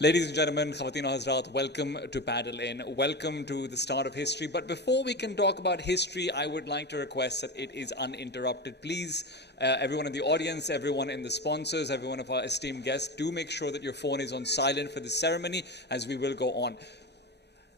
Ladies and gentlemen, Khawateen and Hazrat, welcome to Padel In. Welcome to the start of history. But before we can talk about history, I would like to request that it is uninterrupted. Please, everyone in the audience, everyone in the sponsors, everyone of our esteemed guests, do make sure that your phone is on silent for this ceremony as we will go on.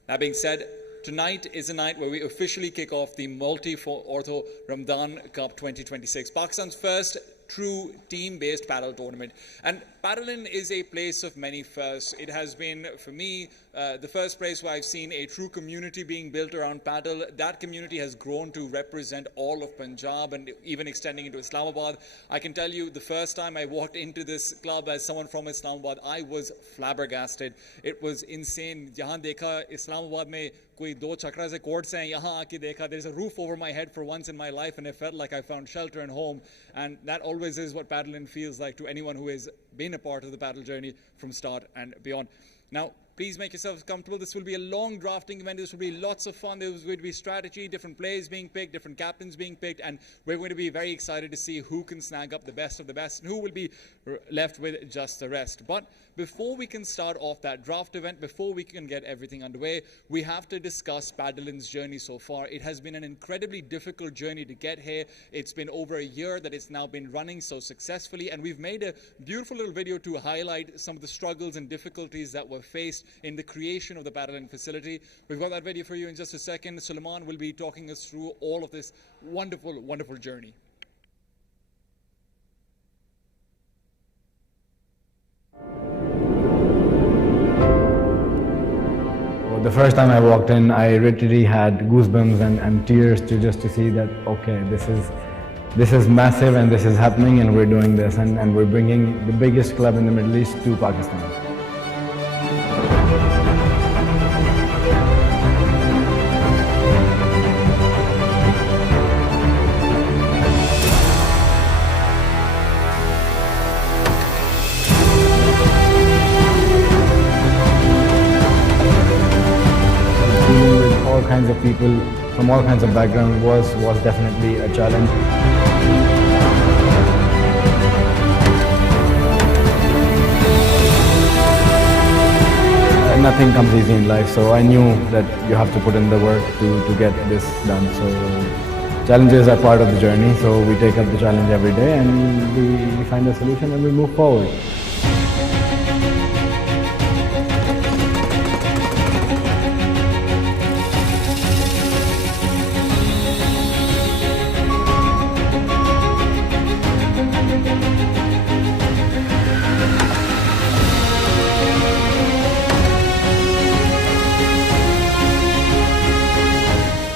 That being said, tonight is a night where we officially kick off the MOLTY for ORTHO Ramadan Cup 2026, Pakistan's first true team-based paddle tournament. And PADELin is a place of many firsts. It has been, for me, the first place where I've seen a true community being built around paddle. That community has grown to represent all of Punjab and even extending into Islamabad. I can tell you, the first time I walked into this club as someone from Islamabad, I was flabbergasted. It was insane. Yahan dekha, Islamabad mein koi do chakra se courts hain, yahan aake dekha, there's a roof over my head for once in my life, and I felt like I found shelter and home. And that always is what PADELin feels like to anyone who has been a part of the paddle journey from start and beyond. Now, please make yourselves comfortable. This will be a long drafting event. This will be lots of fun. There's going to be strategy, different players being picked, different captains being picked, and we're going to be very excited to see who can snag up the best of the best and who will be left with just the rest. But before we can start off that draft event, before we can get everything underway, we have to discuss PADELin's journey so far. It has been an incredibly difficult journey to get here. It's been over a year that it's now been running so successfully, and we've made a beautiful little video to highlight some of the struggles and difficulties that were faced in the creation of the PADELin facility. We've got that video for you in just a second. Suleiman will be talking us through all of this wonderful, wonderful journey. The first time I walked in, I literally had goosebumps and tears to see that, okay, this is massive and this is happening and we're doing this and we're bringing the biggest club in the Middle East to Pakistan. All kinds of people from all kinds of backgrounds was definitely a challenge. Nothing comes easy in life, so I knew that you have to put in the work to get this done. So challenges are part of the journey, so we take up the challenge every day and we find a solution and we move forward.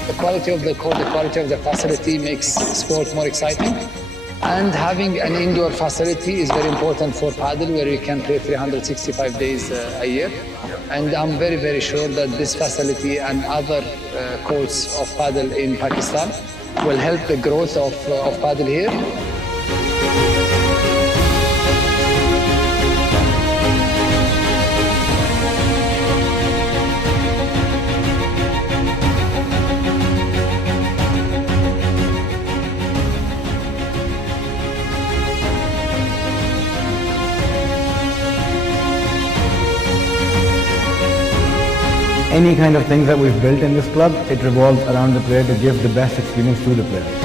The quality of the court, the quality of the facility makes sport more exciting. And having an indoor facility is very important for paddle, where you can play 365 days a year. And I'm very, very sure that this facility and other courts of paddle in Pakistan will help the growth of paddle here. Any kind of things that we've built in this club, it revolves around the player to give the best experience to the player.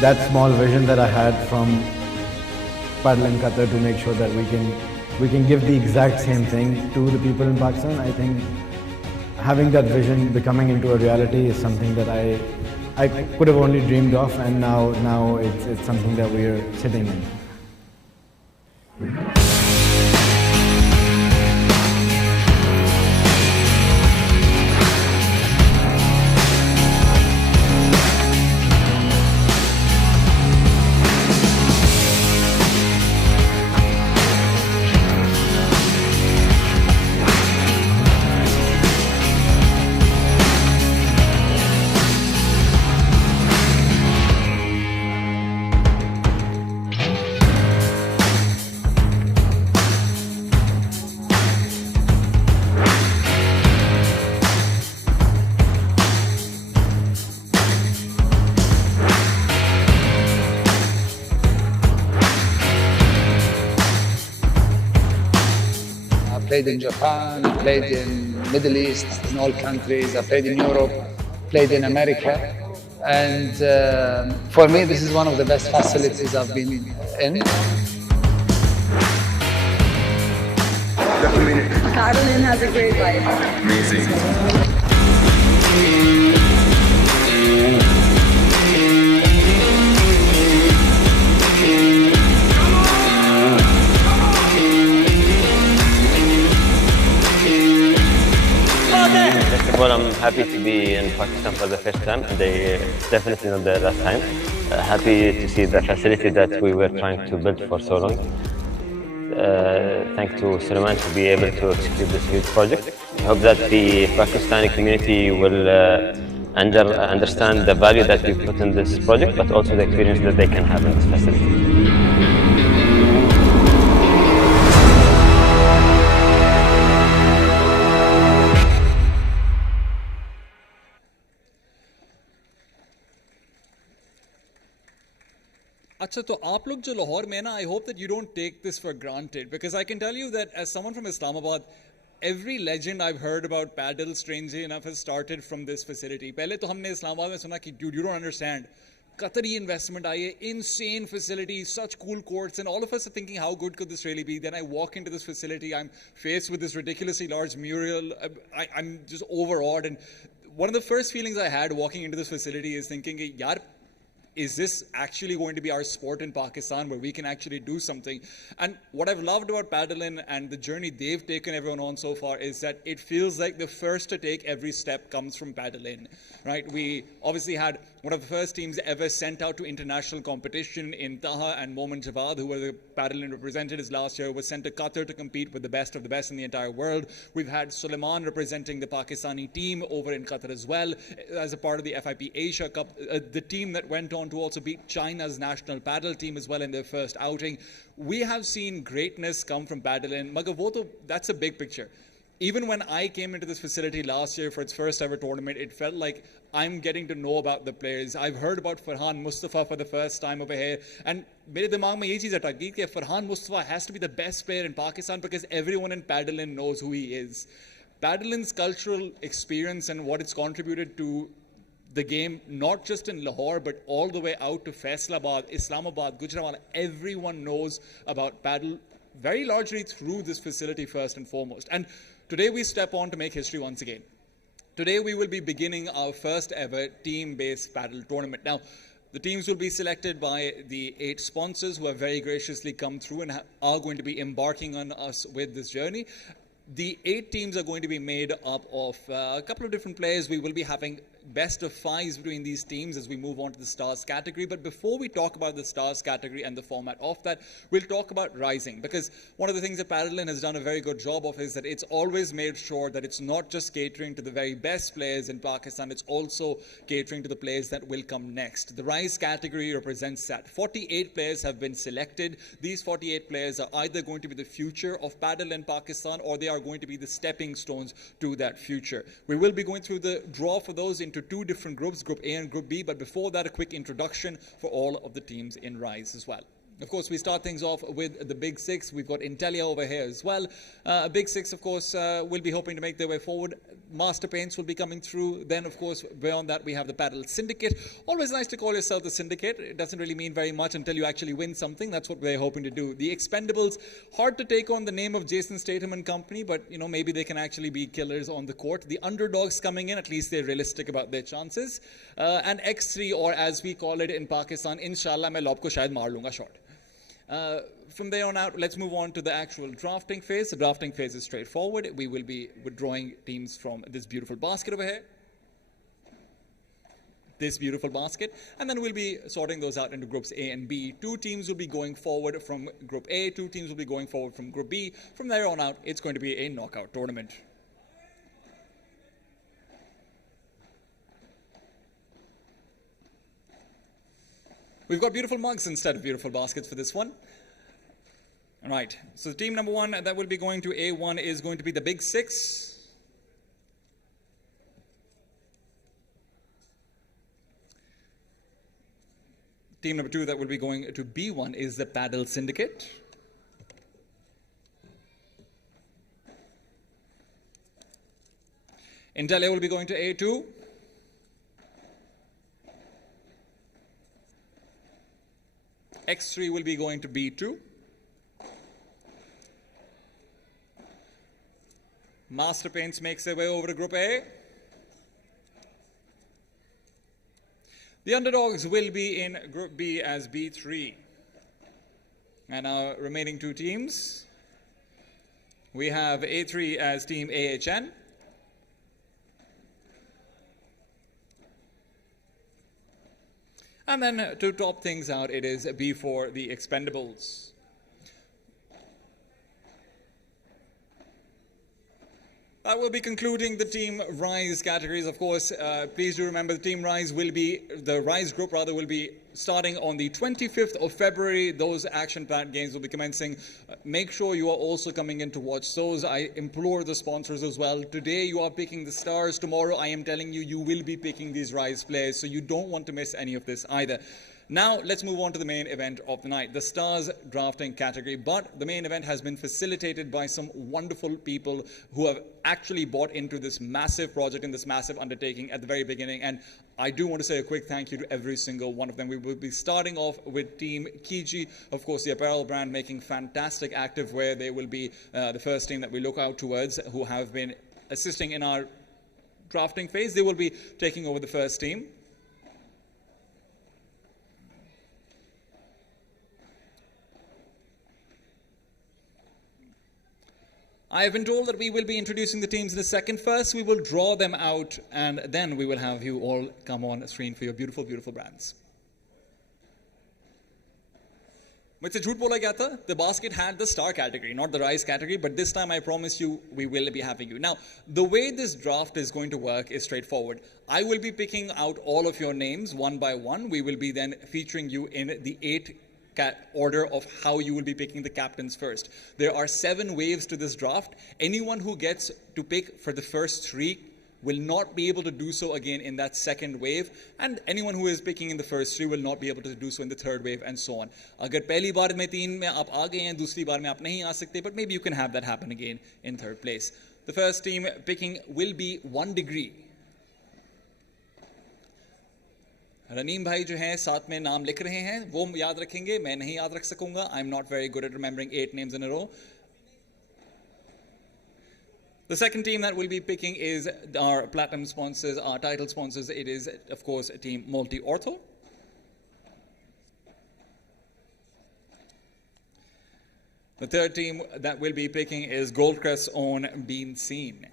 That small vision that I had from PADEL in Qatar to make sure that we can give the exact same thing to the people in Pakistan, I think having that vision becoming into a reality is something that I could have only dreamed of, and now it's something that we are sitting in. played in Japan, I played in Middle East, in all countries. I played in Europe, played in America. And for me, this is one of the best facilities I've been in. PADELin has a great life. Amazing. First of all, I'm happy to be in Pakistan for the first time, and it's definitely not the last time. Happy to see the facility that we were trying to build for so long. Thanks to Sulaiman to be able to execute this huge project. I hope that the Pakistani community will understand the value that we put in this project, but also the experience that they can have in this facility. अच्छा तो आप लोग जो लाहौर में ना I hope that you don't take this for granted because I can tell you that as someone from Islamabad every legend I've heard about padel strangely enough has started from this facility. पहले तो हमने इस्लामाबाद में सुना कि dude you don't understand Qatari investment आई है, insane facility, such cool courts, and all of us are thinking how good could this really be. Then I walk into this facility, I'm faced with this ridiculously large mural, I'm just overawed, and one of the first feelings I had walking into this facility is thinking yaar, is this actually going to be our sport in Pakistan where we can actually do something? And what I've loved about PADELin and the journey they've taken everyone on so far is that it feels like the first to take every step comes from PADELin, right? We obviously had one of the first teams ever sent out to international competition in Taha and Mohammed Javad, who were the PADELin representatives last year, was sent to Qatar to compete with the best of the best in the entire world. We've had Sulaiman representing the Pakistani team over in Qatar as well as a part of the FIP Asia Cup, the team that went on to also beat China's national paddle team as well in their first outing. We have seen greatness come from PADELin. Magav, that's a big picture. Even when I came into this facility last year for its first ever tournament, it felt like I'm getting to know about the players. I've heard about Farhan Mustafa for the first time over here. And मेरे दिमाग में ये चीज़ अटक गई कि Farhan Mustafa has to be the best player in Pakistan because everyone in PADELin knows who he is. PADELin's cultural experience and what it's contributed to the game, not just in Lahore, but all the way out to Faisalabad, Islamabad, Gujranwala, everyone knows about padel very largely through this facility first and foremost. And today we step on to make history once again. Today we will be beginning our first ever team-based padel tournament. Now, the teams will be selected by the 8 sponsors who have very graciously come through and are going to be embarking on us with this journey. The 8 teams are going to be made up of a couple of different players. We will be having best of 5s between these teams as we move on to the stars category. But before we talk about the stars category and the format of that, we'll talk about rising, because one of the things that PADELin has done a very good job of is that it's always made sure that it's not just catering to the very best players in Pakistan, it's also catering to the players that will come next. The rise category represents that. 48 players have been selected. These 48 players are either going to be the future of padel in Pakistan, or they are going to be the stepping stones to that future. We will be going through the draw for those into 2 different groups, Group A and Group B, but before that, a quick introduction for all of the teams in Rise as well. Of course, we start things off with the Big Six. We've got Intelia over here as well. Big Six, of course, will be hoping to make their way forward. Master Paints will be coming through. Then, of course, beyond that, we have the Padel Syndicate. Always nice to call yourself the Syndicate. It doesn't really mean very much until you actually win something. That's what we're hoping to do. The Expendables, hard to take on the name of Jason Statham and company, but, you know, maybe they can actually be killers on the court. The Underdogs coming in, at least they're realistic about their chances. And X3, or as we call it in Pakistan, Inshallah, main lob ko shayad maar lunga short. From there on out, let's move on to the actual drafting phase. The drafting phase is straightforward. We will be withdrawing teams from this beautiful basket over here. This beautiful basket. And then we'll be sorting those out into groups A and B. 2 teams will be going forward from Group A. 2 teams will be going forward from Group B. From there on out, it's going to be a knockout tournament. We've got beautiful mugs instead of beautiful baskets for this one. All right, so the team number 1 that will be going to A1 is going to be the Big Six. Team number 2 that will be going to B1 is the Padel Syndicate. Intel will be going to A2. X3 will be going to B2. Master Paints makes their way over to Group A. The underdogs will be in Group B as B3. And our remaining two teams, we have A3 as Team AHN. And then to top things out, it is B4, the Expendables. That will be concluding the Team Rise categories. Of course, please do remember the Team Rise will be, the Rise group rather, will be starting on the 25th of February. Those action-packed games will be commencing. Make sure you are also coming in to watch those. I implore the sponsors as well. Today you are picking the stars. Tomorrow I am telling you, you will be picking these Rise players. So you don't want to miss any of this either. Now, let's move on to the main event of the night, the Stars drafting category. But the main event has been facilitated by some wonderful people who have actually bought into this massive project and this massive undertaking at the very beginning. And I do want to say a quick thank you to every single one of them. We will be starting off with Team Kiji, of course, the apparel brand making fantastic activewear. They will be the first team that we look out towards, who have been assisting in our drafting phase. They will be taking over the first team. I have been told that we will be introducing the teams in a second. First, we will draw them out, and then we will have you all come on screen for your beautiful, beautiful brands. मुझसे झूठ बोला गया था. The basket had the star category, not the rise category, but this time I promise you we will be having you. Now, the way this draft is going to work is straightforward. I will be picking out all of your names one by one. We will be then featuring you in the 8 order of how you will be picking the captains first. There are 7 waves to this draft. Anyone who gets to pick for the first 3 will not be able to do so again in that second wave, and anyone who is picking in the first 3 will not be able to do so in the third wave, and so on. अगर पहली बार में 3 में आप आ गए हैं, दूसरी बार में आप नहीं आ सकते, but maybe you can have that happen again in third place. The first team picking will be 1 degree. रनीम भाई जो हैं साथ में नाम लिख रहे हैं, वो याद रखेंगे, मैं नहीं याद रख सकूंगा. I'm not very good at remembering 8 names in a row. The second team that we'll be picking is our platinum sponsors, our title sponsors. It is, of course, Team MOLTY ORTHO. The third team that we'll be picking is Goldcrest's own Bean Scene.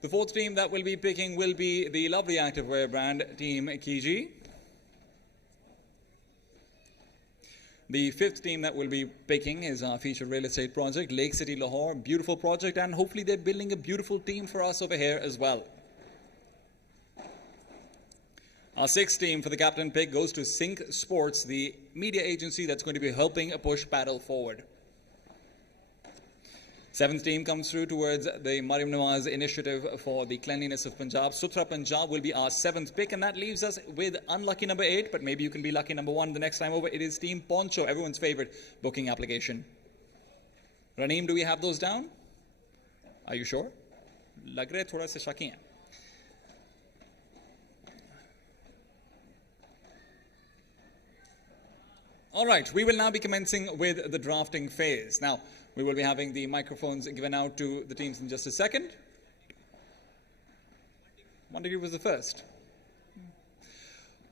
The fourth team that we'll be picking will be the lovely activewear brand, Team Kiji. The fifth team that we'll be picking is our featured real estate project, Lake City Lahore. Beautiful project, and hopefully they're building a beautiful team for us over here as well. Our sixth team for the captain pick goes to Sync Sports, the media agency that's going to be helping push Padel forward. Seventh team comes through towards the Mariam Nawaz initiative for the cleanliness of Punjab. Suthra Punjab will be our 7th pick, and that leaves us with unlucky number 8, but maybe you can be lucky number 1 the next time over. It is Team Poncho, everyone's favorite booking application. Raneem, do we have those down? Are you sure? Lag rahe thoda se shaki hain. All right, we will now be commencing with the drafting phase. Now, we will be having the microphones given out to the teams in just a second. 1 degree was the first.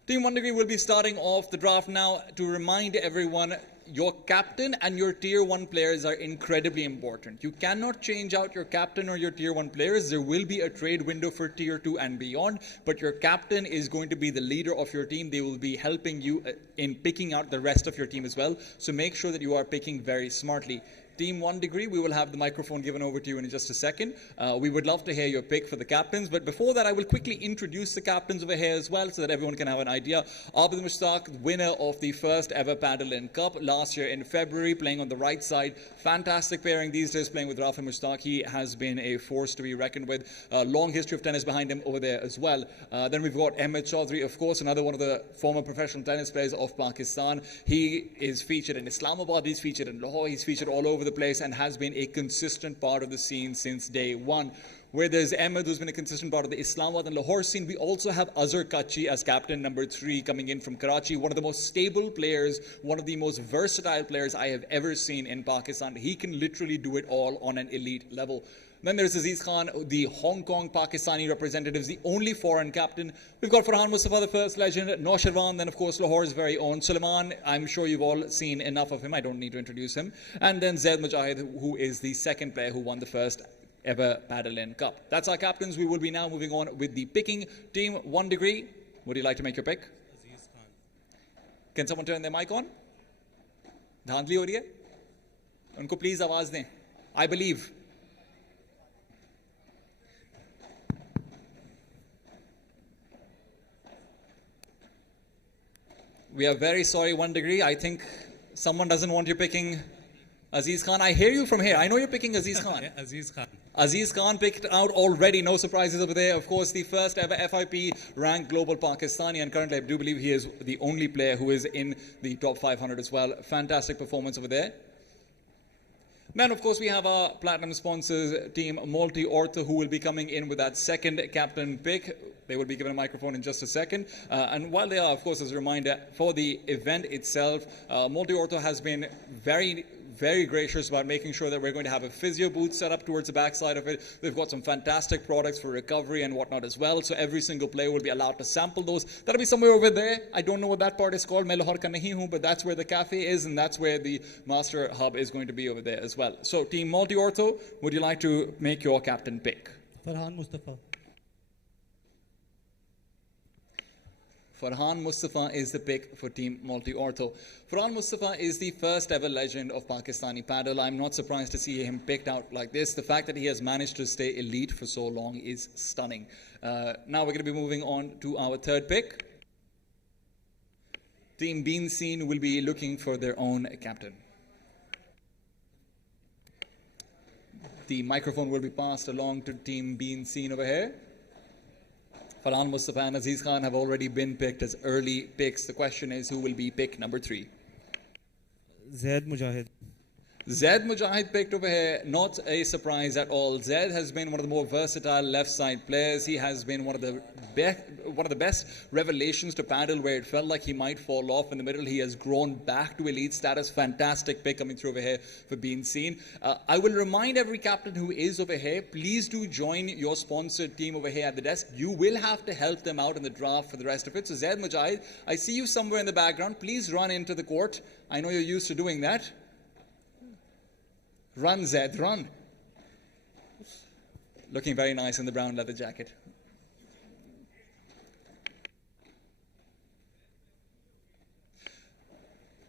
Team 1 degree will be starting off the draft now. To remind everyone, your captain and your tier 1 players are incredibly important. You cannot change out your captain or your tier 1 players. There will be a trade window for tier 2 and beyond, but your captain is going to be the leader of your team. They will be helping you in picking out the rest of your team as well. So make sure that you are picking very smartly. Team 1 degree, we will have the microphone given over to you in just a second. We would love to hear your pick for the captains, but before that, I will quickly introduce the captains over here as well so that everyone can have an idea. Abid Mushtaq, winner of the first ever PADELin Cup last year in February, playing on the right side. Fantastic pairing these days, playing with Rafi Mushtaq. He has been a force to be reckoned with. Long history of tennis behind him over there as well. Then we've got Ahmed Chaudhry, of course, another one of the former professional tennis players of Pakistan. He is featured in Islamabad, he's featured in Lahore, he's featured all over the place and has been a consistent part of the scene since day one. Where there's Ahmed, who's been a consistent part of the Islamabad and Lahore scene, we also have Azhar Kachi as captain number 3 coming in from Karachi. One of the most stable players, one of the most versatile players I have ever seen in Pakistan. He can literally do it all on an elite level. Then there's Aziz Khan, the Hong Kong Pakistani representative, the only foreign captain. We've got Farhan Mustafa, the first legend, Noshirwan, then of course Lahore's very own Suleiman. I'm sure you've all seen enough of him. I don't need to introduce him. And then Zaid Mujahid, who is the second player who won the first ever PADELin Cup. That's our captains. We will be now moving on with the picking team. 1 degree. Would you like to make your pick? Aziz Khan. Can someone turn their mic on? धांधली हो रही है? उनको please आवाज दें. I believe. We are very sorry, 1 degree. I think someone doesn't want you picking Aziz Khan. I hear you from here. I know you're picking Aziz Khan. Yeah, Aziz Khan. Aziz Khan picked out already. No surprises over there. Of course, the first ever FIP ranked global Pakistani, and currently I do believe he is the only player who is in the top 500 as well. Fantastic performance over there. Then, of course, we have our platinum sponsors, team MOLTY ORTHO, who will be coming in with that second captain pick. They will be given a microphone in just a second. And while they are, of course, as a reminder, for the event itself, MOLTY ORTHO has been very gracious about making sure that we're going to have a physio booth set up towards the backside of it. They've got some fantastic products for recovery and whatnot as well. So every single player will be allowed to sample those. That'll be somewhere over there. I don't know what that part is called. Main Lahore ka nahi hoon, but that's where the cafe is, and that's where the master hub is going to be over there as well. So team MOLTY ORTHO, would you like to make your captain pick? Farhan Mustafa. Farhan Mustafa is the pick for team MOLTY ORTHO. Farhan Mustafa is the first ever legend of Pakistani paddle. I'm not surprised to see him picked out like this. The fact that he has managed to stay elite for so long is stunning. Now we're going to be moving on to our third pick. Team Bean Scene will be looking for their own captain. The microphone will be passed along to Team Bean Scene over here. Farhan Mustafa and Aziz Khan have already been picked as early picks. The question is, who will be pick number 3? Zaid Mujahid. Zaid Mujahid picked over here, not a surprise at all. Zaid has been one of the more versatile left side players. He has been one of the best revelations to paddle, where it felt like he might fall off in the middle. He has grown back to elite status. Fantastic pick coming through over here for being seen. I will remind every captain who is over here, please do join your sponsored team over here at the desk. You will have to help them out in the draft for the rest of it. So Zaid Mujahid, I see you somewhere in the background. Please run into the court. I know you're used to doing that. Run, Zaid, run. Looking very nice in the brown leather jacket.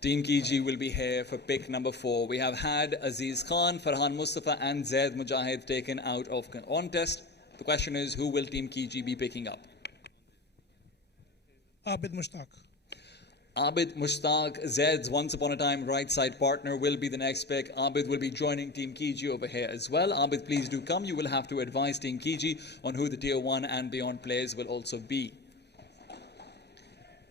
Team Kiji will be here for pick number 4. We have had Aziz Khan, Farhan Mustafa and Zaid Mujahid taken out of contest. The question is, who will Team Kiji be picking up? Abid Mushtaq. Abid Mushtaq, Zaid's once upon a time right side partner, will be the next pick. Abid will be joining Team Kiji over here as well. Abid, please do come. You will have to advise Team Kiji on who the tier 1 and beyond players will also be.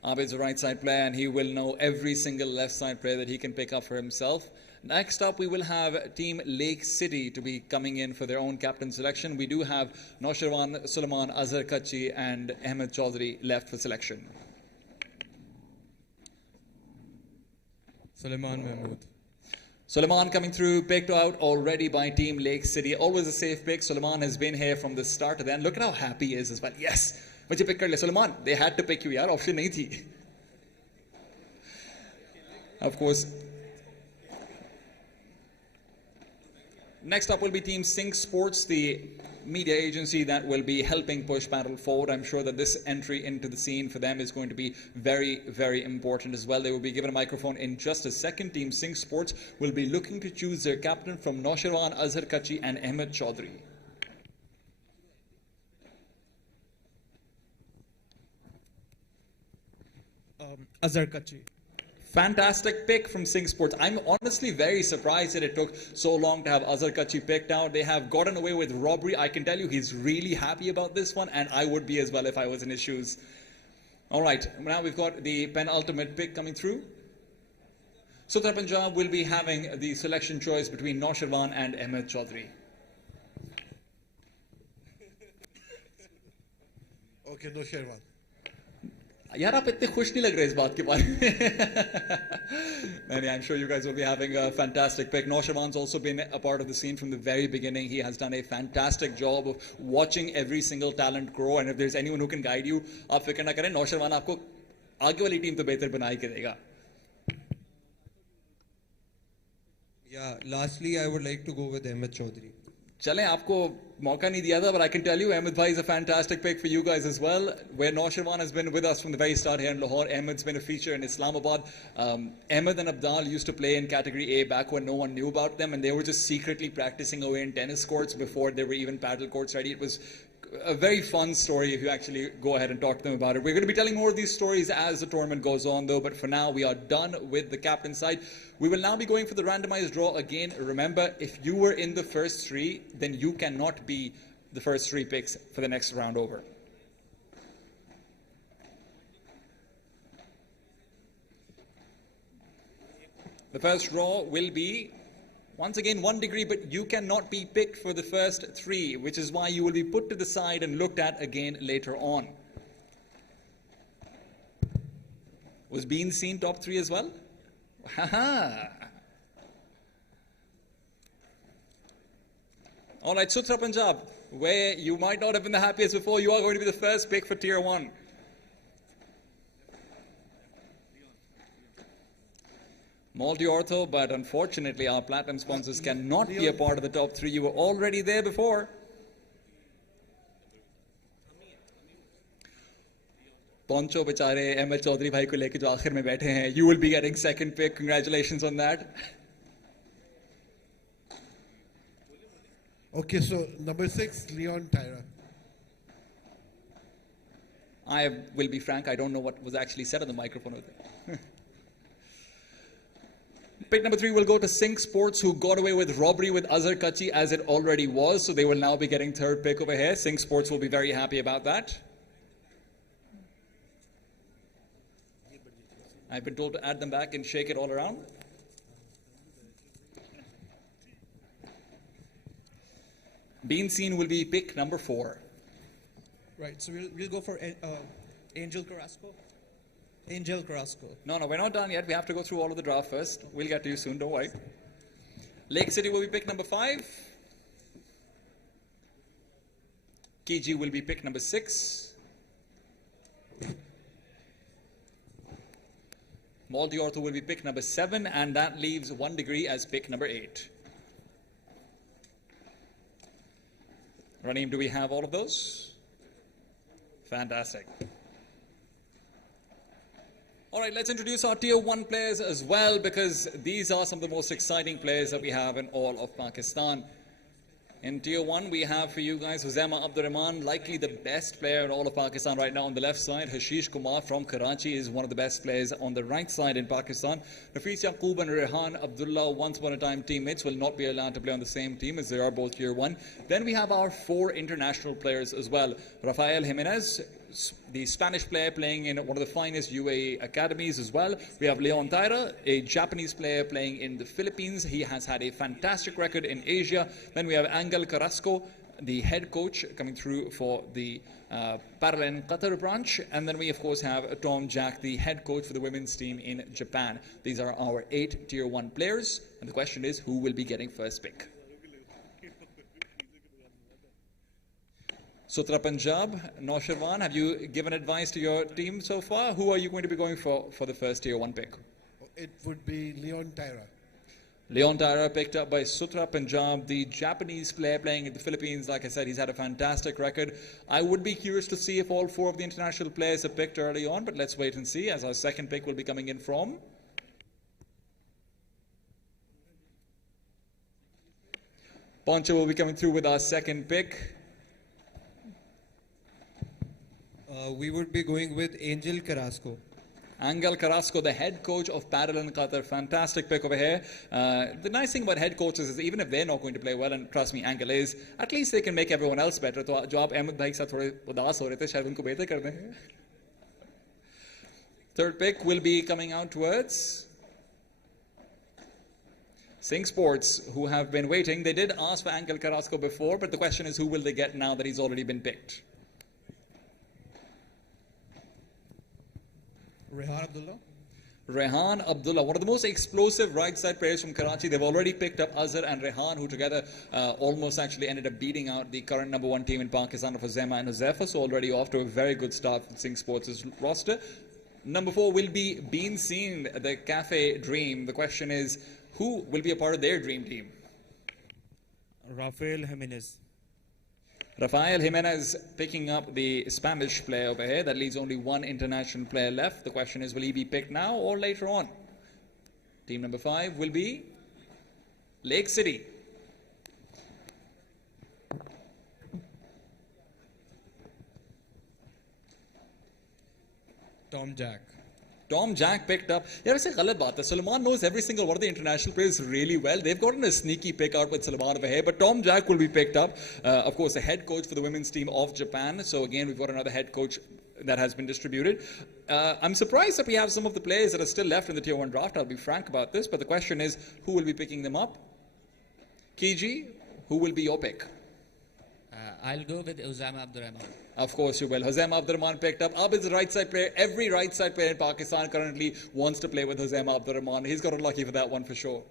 Abid's a right side player and he will know every single left side player that he can pick up for himself. Next up, we will have Team Lake City to be coming in for their own captain selection. We do have Noshirwan, Suleiman, Azhar Kachi and Ahmed Chaudhary left for selection. Suleiman Mahmood. Suleiman coming through, picked out already by Team Lake City. Always a safe pick. Suleiman has been here from the start to the end. Look at how happy he is as well. Yes! Mujhe pick kar liya. Suleiman, they had to pick you, yaar. Option nahi thi. Of course. Next up will be Team Sync Sports, the media agency that will be helping push paddle forward. I'm sure that this entry into the scene for them is going to be very important as well. They will be given a microphone in just a second. Team Sync Sports will be looking to choose their captain from Noshirwan, Azhar Kachi and Ahmed Chaudhary. Azhar Kachi. Fantastic pick from Sync Sports. I'm honestly very surprised that it took so long to have Azhar Kachi picked out. They have gotten away with robbery. I can tell you he's really happy about this one, and I would be as well if I was in his shoes. All right, now we've got the penultimate pick coming through. Sutra Punjab will be having the selection choice between Noshirwan and Ahmed Chaudhry. Okay, no Sherwan. यार आप इतने खुश नहीं लग रहे इस बात के बारे में I'm sure you guys will be having a fantastic pick. Noshirwan's also been a part of the scene from the very beginning. He has done a fantastic job of watching every single talent grow, and if there's anyone who can guide you, आप फिक्र ना करें, Noshirwan आपको आगे वाली team तो बेहतर बना ही के देगा. Yeah, lastly, I would like to go with Ahmed Chaudhry. चलें, आपको मौका नहीं दिया था, but I can tell you Ahmed bhai is a fantastic pick for you guys as well. Where Noshirwan has been with us from the very start here in Lahore, Ahmed's been a feature in Islamabad. Ahmed and Abdal used to play in Category A back when no one knew about them, and they were just secretly practicing away in tennis courts before they were even paddle courts ready. It was a very fun story if you actually go ahead and talk to them about it. We're going to be telling more of these stories as the tournament goes on though, but for now we are done with the captain side. We will now be going for the randomized draw again. Remember, if you were in the first three, then you cannot be the first three picks for the next round over. The first draw will be once again 1 degree, but you cannot be picked for the first three, which is why you will be put to the side and looked at again later on. Was Bean seen top three as well? Haha. All right, Sutra Punjab, where you might not have been the happiest before, you are going to be the first pick for tier 1. MOLTY ORTHO, but unfortunately our platinum sponsors cannot be a part of the top three. You were already there before. Poncho बेचारे Ahmed Chaudhry भाई को लेके जो आखिर में बैठे हैं. You will be getting second pick. Congratulations on that. Okay, so number 6, Leon Tyra. I will be frank, I don't know what was actually said on the microphone over there. Pick number 3 will go to Sync Sports, who got away with robbery with Azhar Kachi as it already was, so they will now be getting third pick over here. Sync Sports will be very happy about that. I've been told to add them back and shake it all around. Bean Scene will be pick number 4. Right, so we'll go for Angel Carrasco. Angel Carrasco. No, we're not done yet. We have to go through all of the draft first. We'll get to you soon, don't worry. Lake City will be pick number 5. Kiji will be pick number 6. MOLTY ORTHO will be pick number 7, and that leaves 1 degree as pick number 8. Raneem, do we have all of those? Fantastic. All right, let's introduce our tier 1 players as well, because these are some of the most exciting players that we have in all of Pakistan. In tier 1, we have for you guys Huzaima Abdurrahman, likely the best player in all of Pakistan right now on the left side. Hashish Kumar from Karachi is one of the best players on the right side in Pakistan. Nafis Yaqub and Rehan Abdullah, once upon a time teammates, will not be allowed to play on the same team as they are both tier 1. Then we have our 4 international players as well. Rafael Jimenez, the Spanish player playing in one of the finest UAE academies as well. We have Leon Tyra, a Japanese player playing in the Philippines. He has had a fantastic record in Asia. Then we have Angel Carrasco, the head coach coming through for the PADELin Qatar branch. And then we of course have Tom Jack, the head coach for the women's team in Japan. These are our 8 tier 1 players. And the question is, who will be getting first pick? Sutra Punjab, Noshirwan, have you given advice to your team so far? Who are you going to be going for the first tier 1 pick? It would be Leon Tyra. Leon Tyra picked up by Sutra Punjab, the Japanese player playing in the Philippines. Like I said, he's had a fantastic record. I would be curious to see if all 4 of the international players are picked early on, but let's wait and see, as our second pick will be coming in from Poncho will be coming through with our second pick. We would be going with Angel Carrasco. Angel Carrasco, the head coach of PADELin Qatar. Fantastic pick over here. The nice thing about head coaches is even if they're not going to play well, and trust me, Angel is, at least they can make everyone else better. So, जो आप अहमद भाई के साथ थोड़े उदास हो रहे थे, शायद उनको बेहतर कर दें. Third pick will be coming out towards Sing Sports, who have been waiting. They did ask for Angel Carrasco before, but the question is who will they get now that he's already been picked? Rehan Abdullah. Rehan Abdullah, one of the most explosive right side players from Karachi. They've already picked up Azhar and Rehan, who together almost actually ended up beating out the current #1 team in Pakistan of Huzema and Huzaifa. So already off to a very good start with Sing Sports' roster. Number 4 will be Bean Scene, the Cafe Dream. The question is, who will be a part of their dream team? Rafael Jimenez. Rafael Jimenez picking up the Spanish player over here. That leaves only one international player left. The question is, will he be picked now or later on? Team number 5 will be Lake City. Tom Jack. Tom Jack picked up. Yeah, I say galat baat hai. Sulaiman knows every single one of the international players really well. They've gotten a sneaky pick out with Sulaiman over here, but Tom Jack will be picked up. Of course, the head coach for the women's team of Japan. So again, we've got another head coach that has been distributed. I'm surprised that we have some of the players that are still left in the Tier 1 draft. I'll be frank about this, but the question is, who will be picking them up? Kiji, who will be your pick? I'll go with Huzema Abdurrahman. Of course you will. Huzema Abdurrahman picked up. Ab is a right side player. Every right side player in Pakistan currently wants to play with Huzema Abdurrahman. He's got unlucky for that one for sure.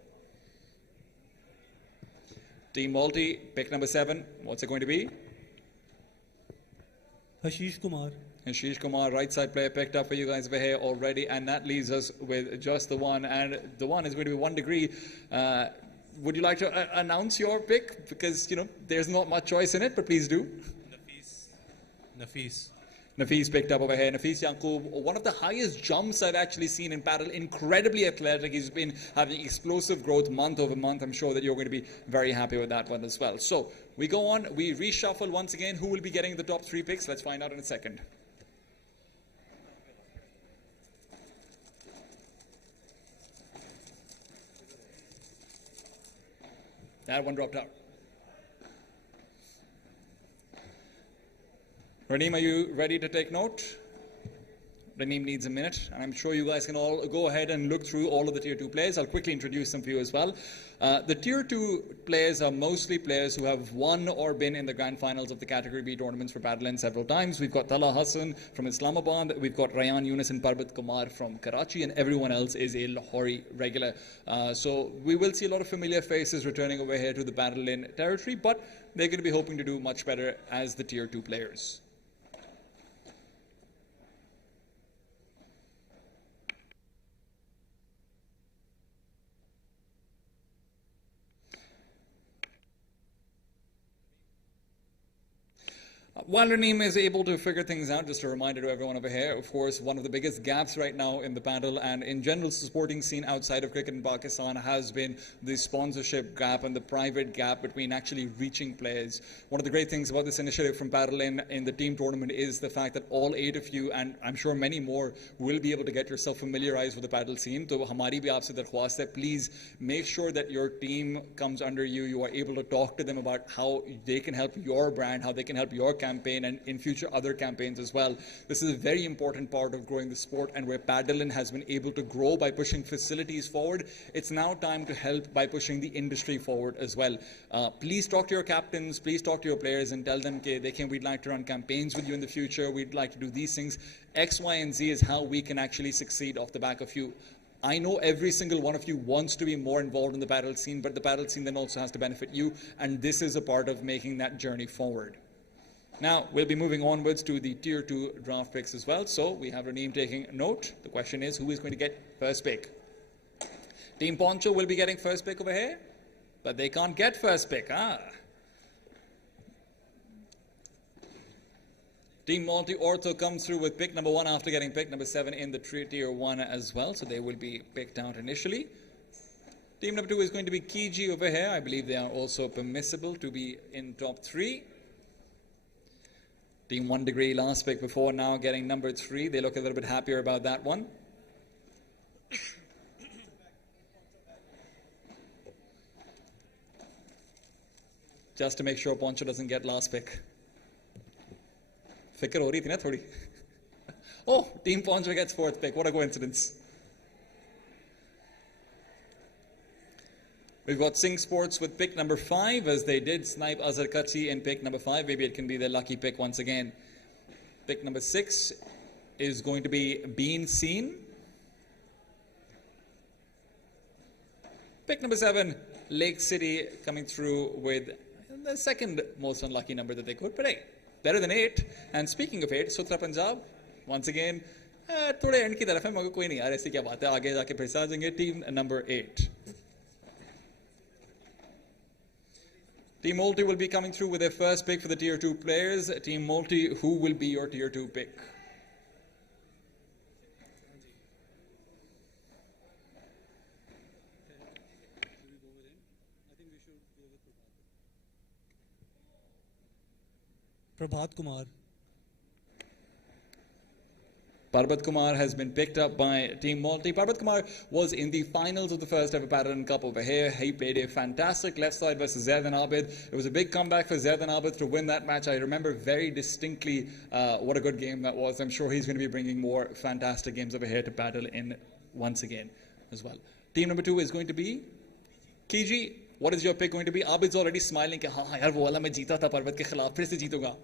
Team MOLTY, pick number 7. What's it going to be? Ashish Kumar. Ashish Kumar, right side player picked up for you guys over here already. And that leaves us with just the one. And the one is going to be 1 degree. Would you like to announce your pick? Because, you know, there's not much choice in it, but please do. Nafis picked up over here. Nafis Yaqub, one of the highest jumps I've actually seen in padel. Incredibly athletic. He's been having explosive growth month over month. I'm sure that you're going to be very happy with that one as well. So we go on. We reshuffle once again. Who will be getting the top 3 picks? Let's find out in a second. That one dropped out. Raneem, are you ready to take note? Raneem needs a minute, and I'm sure you guys can all go ahead and look through all of the Tier 2 players. I'll quickly introduce them for you as well. The Tier 2 players are mostly players who have won or been in the grand finals of the Category B tournaments for PADELin several times. We've got Talha Hassan from Islamabad, we've got Rayan Yunus and Parbat Kumar from Karachi, and everyone else is a Lahori regular. So we will see a lot of familiar faces returning over here to the PADELin territory, but they're going to be hoping to do much better as the Tier 2 players. While Raneem is able to figure things out, just a reminder to everyone over here, of course, one of the biggest gaps right now in the padel and in general sporting scene outside of cricket in Pakistan has been the sponsorship gap and the private gap between actually reaching players. One of the great things about this initiative from PADELin in the team tournament is the fact that all 8 of you, and I'm sure many more, will be able to get yourself familiarized with the padel scene. So hamari bhi aapse darkhwast hai, please make sure that your team comes under you. You are able to talk to them about how they can help your brand, how they can help your campaign, and in future other campaigns as well. This is a very important part of growing the sport, and where PADELin has been able to grow by pushing facilities forward, it's now time to help by pushing the industry forward as well. Please talk to your captains, please talk to your players and tell them we'd like to run campaigns with you in the future, we'd like to do these things. X, Y, and Z is how we can actually succeed off the back of you. I know every single one of you wants to be more involved in the padel scene, but the padel scene then also has to benefit you, and this is a part of making that journey forward. Now, we'll be moving onwards to the Tier 2 draft picks as well. So, we have Raneem taking note. The question is, who is going to get first pick? Team Poncho will be getting first pick over here, but they can't get first pick. Team MOLTY ORTHO comes through with pick number 1 after getting pick number 7 in the Tier 1 as well. So, they will be picked out initially. Team number 2 is going to be Kiji over here. I believe they are also permissible to be in top 3. Team 1 degree last pick before, now getting number 3. They look a little bit happier about that one. Just to make sure Poncho doesn't get last pick. Fikr ho rahi thi na thodi. Oh, Team Poncho gets 4th pick. What a coincidence. We've got Singh Sports with pick number 5, as they did snipe Azhar Kachi in pick number 5. Maybe it can be their lucky pick once again. Pick number 6 is going to be Been Seen. Pick number 7, Lake City, coming through with the second most unlucky number that they could. But hey, better than 8. And speaking of 8, Sutra Punjab, once again, थोड़े and की तरफ है, मगर कोई नहीं यार, ऐसी क्या बात है, आगे जाके फिर से आ जाएंगे. Team number 8. Team MOLTY will be coming through with their first pick for the Tier 2 players. Team MOLTY, who will be your Tier 2 pick? Prabhat Kumar. Parbat Kumar has been picked up by Team MOLTY. Parbat Kumar was in the finals of the first ever PADELin Cup over here. He played a fantastic left side versus Zaid and Abid. It was a big comeback for Zaid and Abid to win that match. I remember very distinctly what a good game that was. I'm sure he's going to be bringing more fantastic games over here to PADELin once again as well. Team number 2 is going to be Kiji. What is your pick going to be? Abid's already smiling. हाँ यार वो वाला मैं जीता था पर्वत के खिलाफ, फिर से जीतूंगा.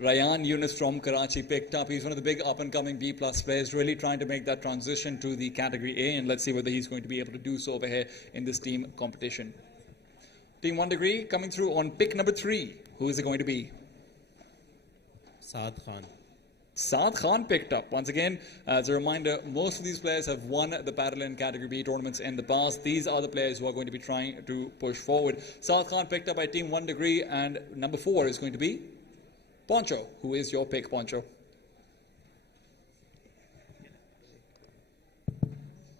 Rayan Yunus from Karachi picked up. He's one of the big up-and-coming B+ players, really trying to make that transition to the Category A, and let's see whether he's going to be able to do so over here in this team competition. Team 1 Degree coming through on pick number 3. Who is it going to be? Saad Khan. Saad Khan picked up. Once again, as a reminder, most of these players have won the PADELin Category B tournaments in the past. These are the players who are going to be trying to push forward. Saad Khan picked up by Team 1 Degree, and number 4 is going to be Poncho. Who is your pick, Poncho?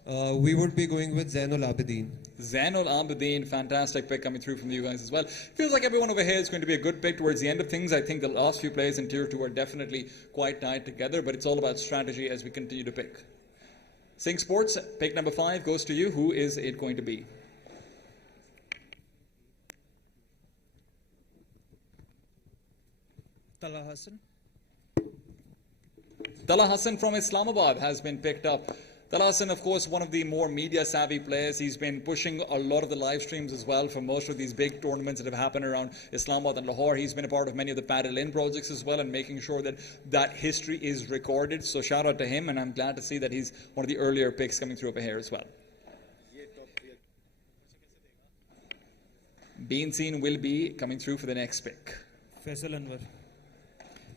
We would be going with Zainul Abidin. Zainul Abidin, fantastic pick coming through from you guys as well. Feels like everyone over here is going to be a good pick towards the end of things. I think the last few players in Tier 2 are definitely quite tied together, but it's all about strategy as we continue to pick. Singh Sports, pick number 5 goes to you. Who is it going to be? Talha Hassan. Talha Hassan from Islamabad has been picked up. Talha Hassan, of course, one of the more media-savvy players. He's been pushing a lot of the live streams as well for most of these big tournaments that have happened around Islamabad and Lahore. He's been a part of many of the PADELin projects as well and making sure that that history is recorded. So shout out to him, and I'm glad to see that he's one of the earlier picks coming through over here as well. Been Seen will be coming through for the next pick. Faisal Anwar.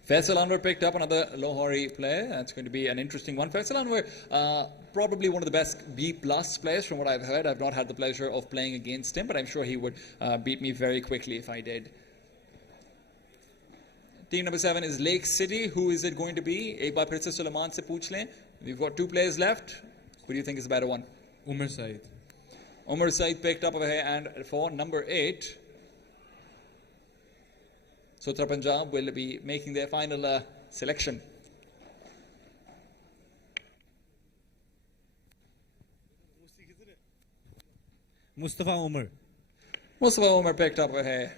Faisal Anwar picked up another Lahori player. That's going to be an interesting one. Faisal Anwar, probably one of the best B+ players from what I've heard. I've not had the pleasure of playing against him, but I'm sure he would beat me very quickly if I did. Team number 7 is Lake City. Who is it going to be? Ek baar phir se Sulaiman se pooch lein. We've got 2 players left. Who do you think is the better one? Umar Said. Umar Said picked up over here, and for number 8, Sutra Punjab will be making their final selection. Mustafa Umar. Mustafa Umar picked up over here.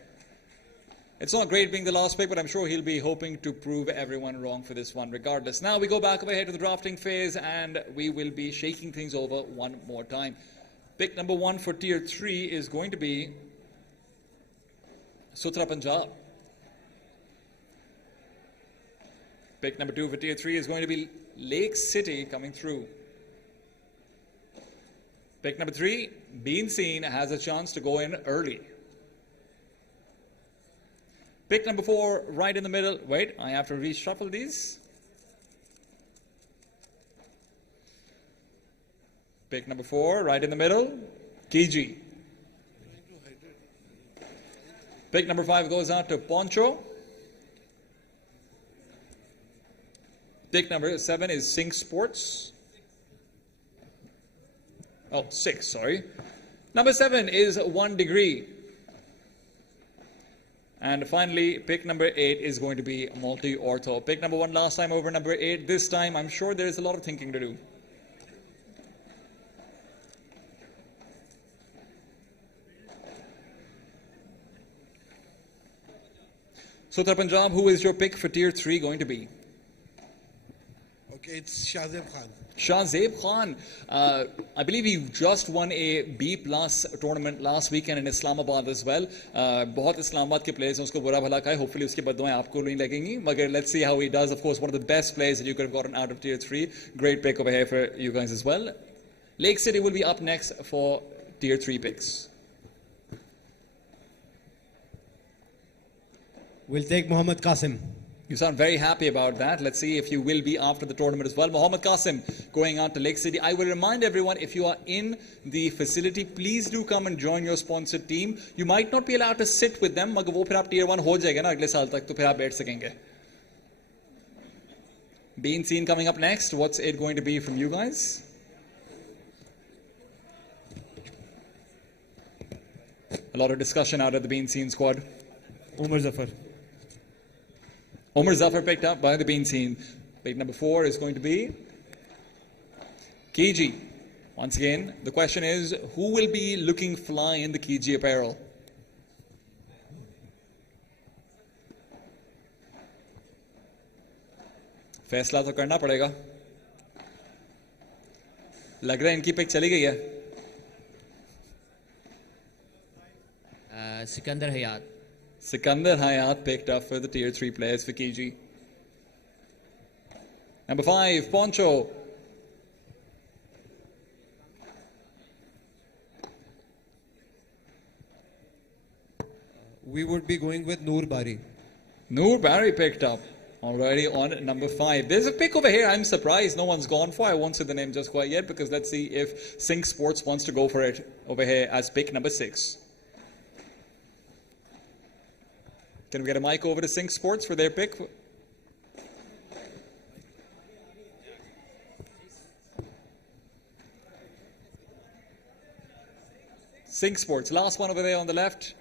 It's not great being the last pick, but I'm sure he'll be hoping to prove everyone wrong for this one regardless. Now we go back over here to the drafting phase, and we will be shaking things over one more time. Pick number 1 for Tier 3 is going to be Sutra Punjab. Pick number 2 for Tier 3 is going to be Lake City coming through. Pick number 3, Been Seen, has a chance to go in early. Pick number 4, right in the middle. Wait, I have to reshuffle these. Pick number 4, right in the middle, Kiji. Pick number 5 goes out to Poncho. Pick number 7 is Singh Sports. Oh, 6, sorry. Number 7 is 1 Degree. And finally, pick number 8 is going to be MOLTY ORTHO. Pick number 1 last time over number 8. This time, I'm sure there is a lot of thinking to do. Sutra Punjab, who is your pick for Tier 3 going to be? It's Shahzeb Khan. Shahzeb Khan, I believe he just won a B+ tournament last weekend in Islamabad as well. बहुत इस्लामाबाद के players हैं उसको बुरा भला कहा है. Hopefully उसकी बददुआएं आपको नहीं लगेंगी. मगर let's see how he does. Of course, one of the best players that you could have gotten out of Tier 3. Great pick over here for you guys as well. Lake City will be up next for Tier 3 picks. We'll take Mohammed Qasim. You sound very happy about that. Let's see if you will be after the tournament as well. Mohammed Qasim going out to Lake City. I will remind everyone, if you are in the facility, please do come and join your sponsored team. You might not be allowed to sit with them, मगर वो फिर आप Tier 1 हो जाएगा ना अगले साल तक, तो फिर आप बैठ सकेंगे. Bean scene coming up next. What's it going to be from you guys? A lot of discussion out of the Bean scene squad. Umar Zafar. Umar Zafar picked up by the Bean scene. Pick number 4 is going to be Kiji. Once again, the question is, who will be looking fly in the Kiji apparel? फैसला तो करना पड़ेगा. लग रहा है इनकी pick चली गई है. Sikandar Hayat. Sikandar Hayat picked up for the Tier 3 players for Kiji. Number 5, Poncho. We would be going with Noor Bari. Noor Bari picked up already on number 5. There's a pick over here I'm surprised no one's gone for. I won't say the name just quite yet because let's see if Sync Sports wants to go for it over here as pick number 6. Can we get a mic over to Sync Sports for their pick? Sync Sports, last one over there on the left.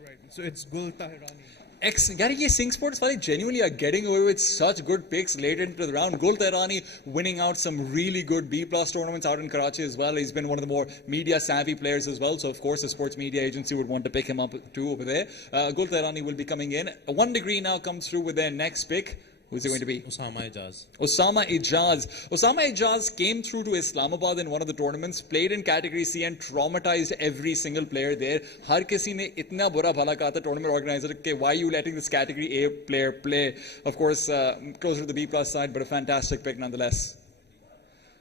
Right, so it's Gul Tahirani. यार ये Sync Sports वाले genuinely are getting away with such good picks late into the round. Gul Tehrani winning out some really good B+ tournaments out in Karachi as well. He's been one of the more media savvy players as well. So of course the sports media agency would want to pick him up too over there. Gul Tehrani will be coming in. 1 Degree now comes through with their next pick. Who's it going to be? Osama Ijaz. Osama Ijaz. Osama Ijaz came through to Islamabad in one of the tournaments, played in Category C and traumatized every single player there. Har kisi ne itna bura bhala kaha tha tournament organizer ke why are you letting this Category A player play? Of course, closer to the B+ side, but a fantastic pick nonetheless.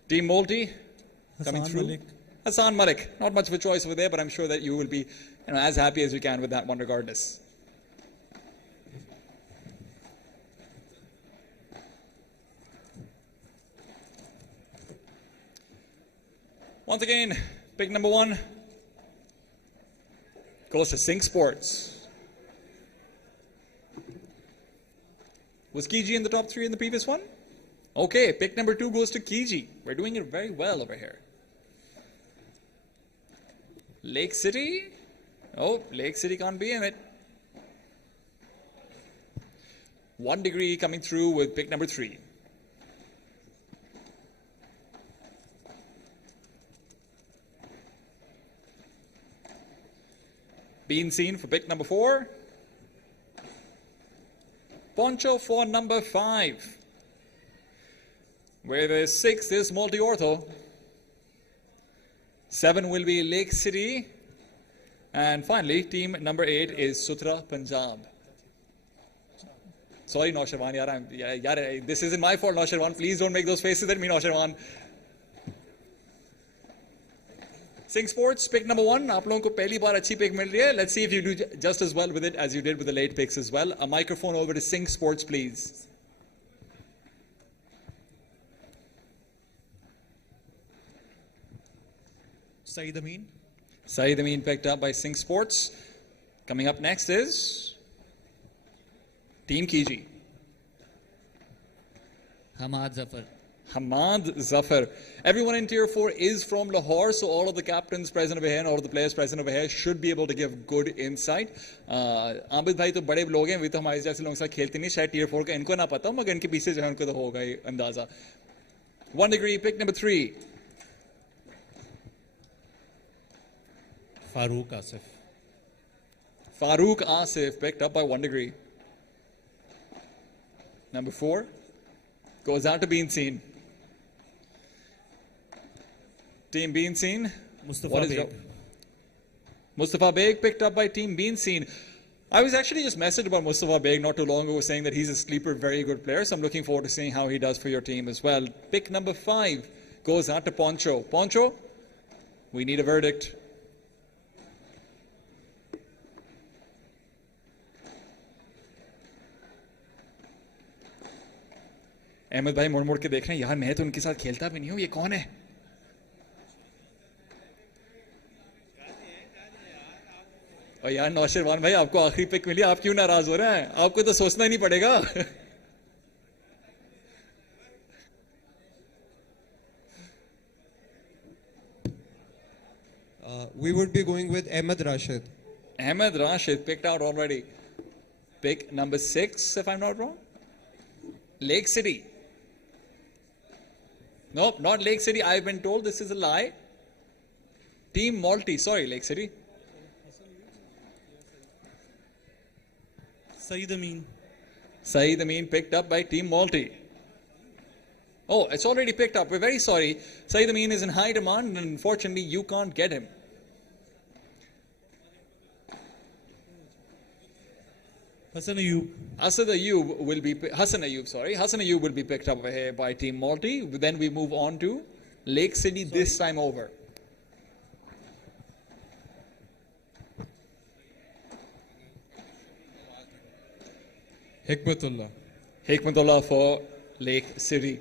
Team MOLTY coming through. Malik. Hassan Malik. Not much of a choice over there, but I'm sure that you will be as happy as you can with that one regardless. Once again, pick number 1 goes to Sync Sports. Was Kiji in the top 3 in the previous one? Okay, pick number 2 goes to Kiji. We're doing it very well over here. Lake City? Oh, Lake City can't be in it. 1 Degree coming through with pick number 3. Bean scene for pick number 4. Poncho for number 5. Where there's 6 is MOLTY ORTHO. 7 will be Lake City. And finally, team number 8 is Sutra Punjab. Sorry, Noshirwan, this isn't my fault, Noshirwan. Please don't make those faces at me, Noshirwan. Sync Sports, pick number 1. आप लोगों को पहली बार अच्छी pick मिल रही है. Let's see if you do just as well with it as you did with the late picks as well. A microphone over to Sync Sports, please. Saeed Amin. Saeed Amin picked up by Sync Sports. Coming up next is Team Kiji. Hamad Zafar. Hamad Zafar. Everyone in Tier 4 is from Lahore, so all of the captains present over here and all of the players present over here should be able to give good insight. Abid भाई तो बड़े लोग हैं, वे तो हमारे जैसे लोगों के साथ खेलते नहीं, शायद Tier 4 का इनको ना पता हो, मगर इनके पीछे जो है उनको तो होगा ही अंदाजा. 1 Degree, pick number 3. Farooq Asif. Farooq Asif picked up by 1 degree. Number 4 goes out to Bean Scene. Team Bean Scene. Mustafa Beg. Mustafa Beg picked up by Team Bean Scene. I was actually just messaged about Mustafa Beg not too long ago, saying that he's a sleeper, very good player. So I'm looking forward to seeing how he does for your team as well. Pick number 5 goes out to Poncho. Poncho, we need a verdict. Ahmad भाई मुड़ मुड़ के देख रहे हैं यार, मैं तो उनके साथ खेलता भी नहीं हूँ, ये कौन है? और यार नौशरवान भाई, आपको आखिरी पिक मिली, आप क्यों नाराज हो रहे हैं? आपको तो सोचना ही नहीं पड़ेगा. We would be going with Ahmed Rashid. Ahmed Rashid picked out already. Pick number 6, if I'm not wrong. Lake City. Nope, not Lake City. I've been told this is a lie. Team MOLTY. Sorry, Lake City. Saeed Amin. Saeed Amin picked up by Team MOLTY. Oh, it's already picked up. We're very sorry. Saeed Amin is in high demand, and unfortunately, you can't get him. Hassan Ayub. Hassan Ayub will be picked up here by Team MOLTY. Then we move on to Lake City this time over. Hikmatullah for Lake City.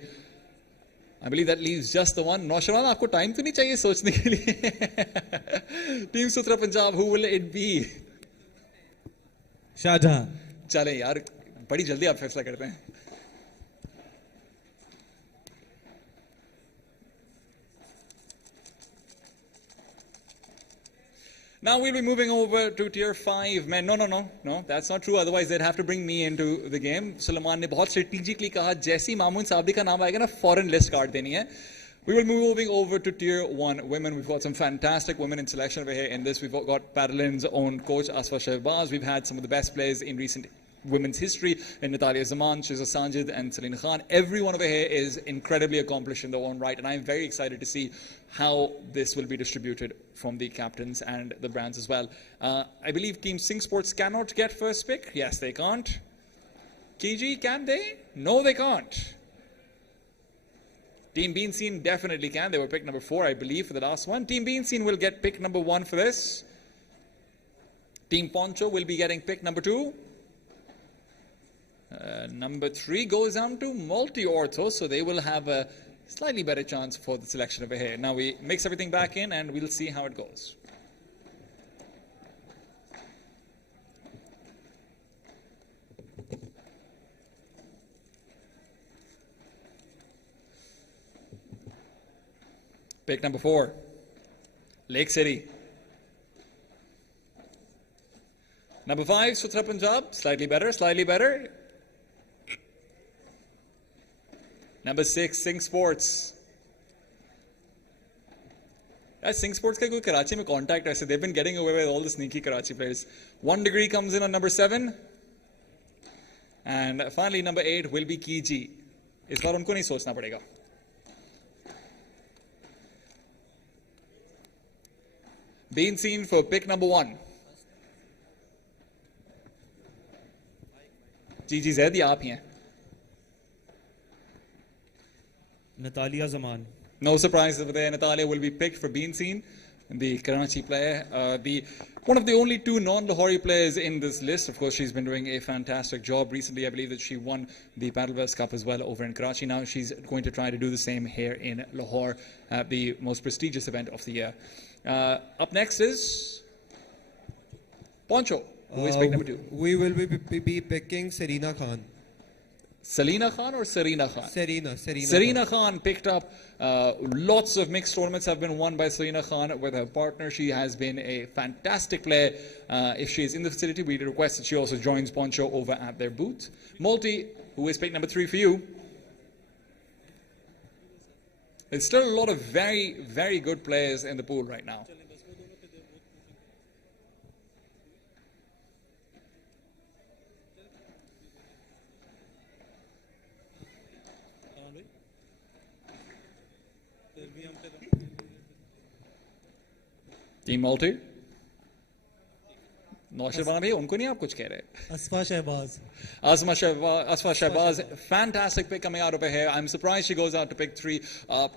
I believe that leaves just the one. Noshran, आपको time तो नहीं चाहिए सोचने के लिए? Team Sutra Punjab, who will it be? Shahjahan. चलें यार, बड़ी जल्दी आप फैसला करते हैं. Now we'll be moving over to tier 5 men. No, that's not true. Otherwise they'd have to bring me into the game. Sulaiman ने बहुत strategically कहा जैसी मामून साबदी का नाम आएगा ना, foreign list card देनी है. We will be moving over to tier 1 women. We've got some fantastic women in selection over here in this. We've got PADELin's own coach Asfa Shehbaz. We've had some of the best players in recent women's history in Natalia Zaman, Shiza Sanjid and Selina Khan. Everyone over here is incredibly accomplished in their own right, and I'm very excited to see how this will be distributed from the captains and the brands as well. I believe Team Singh Sports cannot get first pick. Yes, they can't. Kiji, can they? No, they can't. Team Bean Scene definitely can. They were pick number 4, I believe, for the last one. Team Bean Scene will get pick number 1 for this. Team Poncho will be getting pick number 2. Number 3 goes down to MOLTY ORTHO, so they will have a slightly better chance for the selection over here. Now we mix everything back in and we'll see how it goes. Pick number 4, Lake City. Number 5, Sutra Punjab, slightly better, slightly better. Number 6, Singh Sports. Singh Sports ka koi Karachi mein contact hai, so they've been getting away with all the sneaky Karachi players. 1 degree comes in on number 7. And finally, number 8 will be Kiji. Is baar unko nahi sochna padega. Bean Scene for pick number 1. Gigi Zaid, ye aap hi hain. Natalia Zaman. No surprise over there. Natalia will be picked for Bean Scene, the Karachi player. One of the only 2 non-Lahori players in this list. Of course, she's been doing a fantastic job. Recently, I believe that she won the PADEL Cup as well over in Karachi. Now she's going to try to do the same here in Lahore, the most prestigious event of the year. Up next is Poncho, who is pick number 2. We will be picking Serena Khan. Selina Khan or Serena Khan? Serena Khan picked up. Lots of mixed tournaments have been won by Serena Khan with her partner. She has been a fantastic player. If she is in the facility, we request that she also joins Poncho over at their booth. MOLTY, who is pick number 3 for you. There's still a lot of very, very good players in the pool right now. Team Multi. नौशरवाना भाई उनको नहीं आप कुछ कह रहे Asfa Shehbaz. Asfa Shehbaz, fantastic pick coming out of her hair. I'm surprised she goes out to pick 3.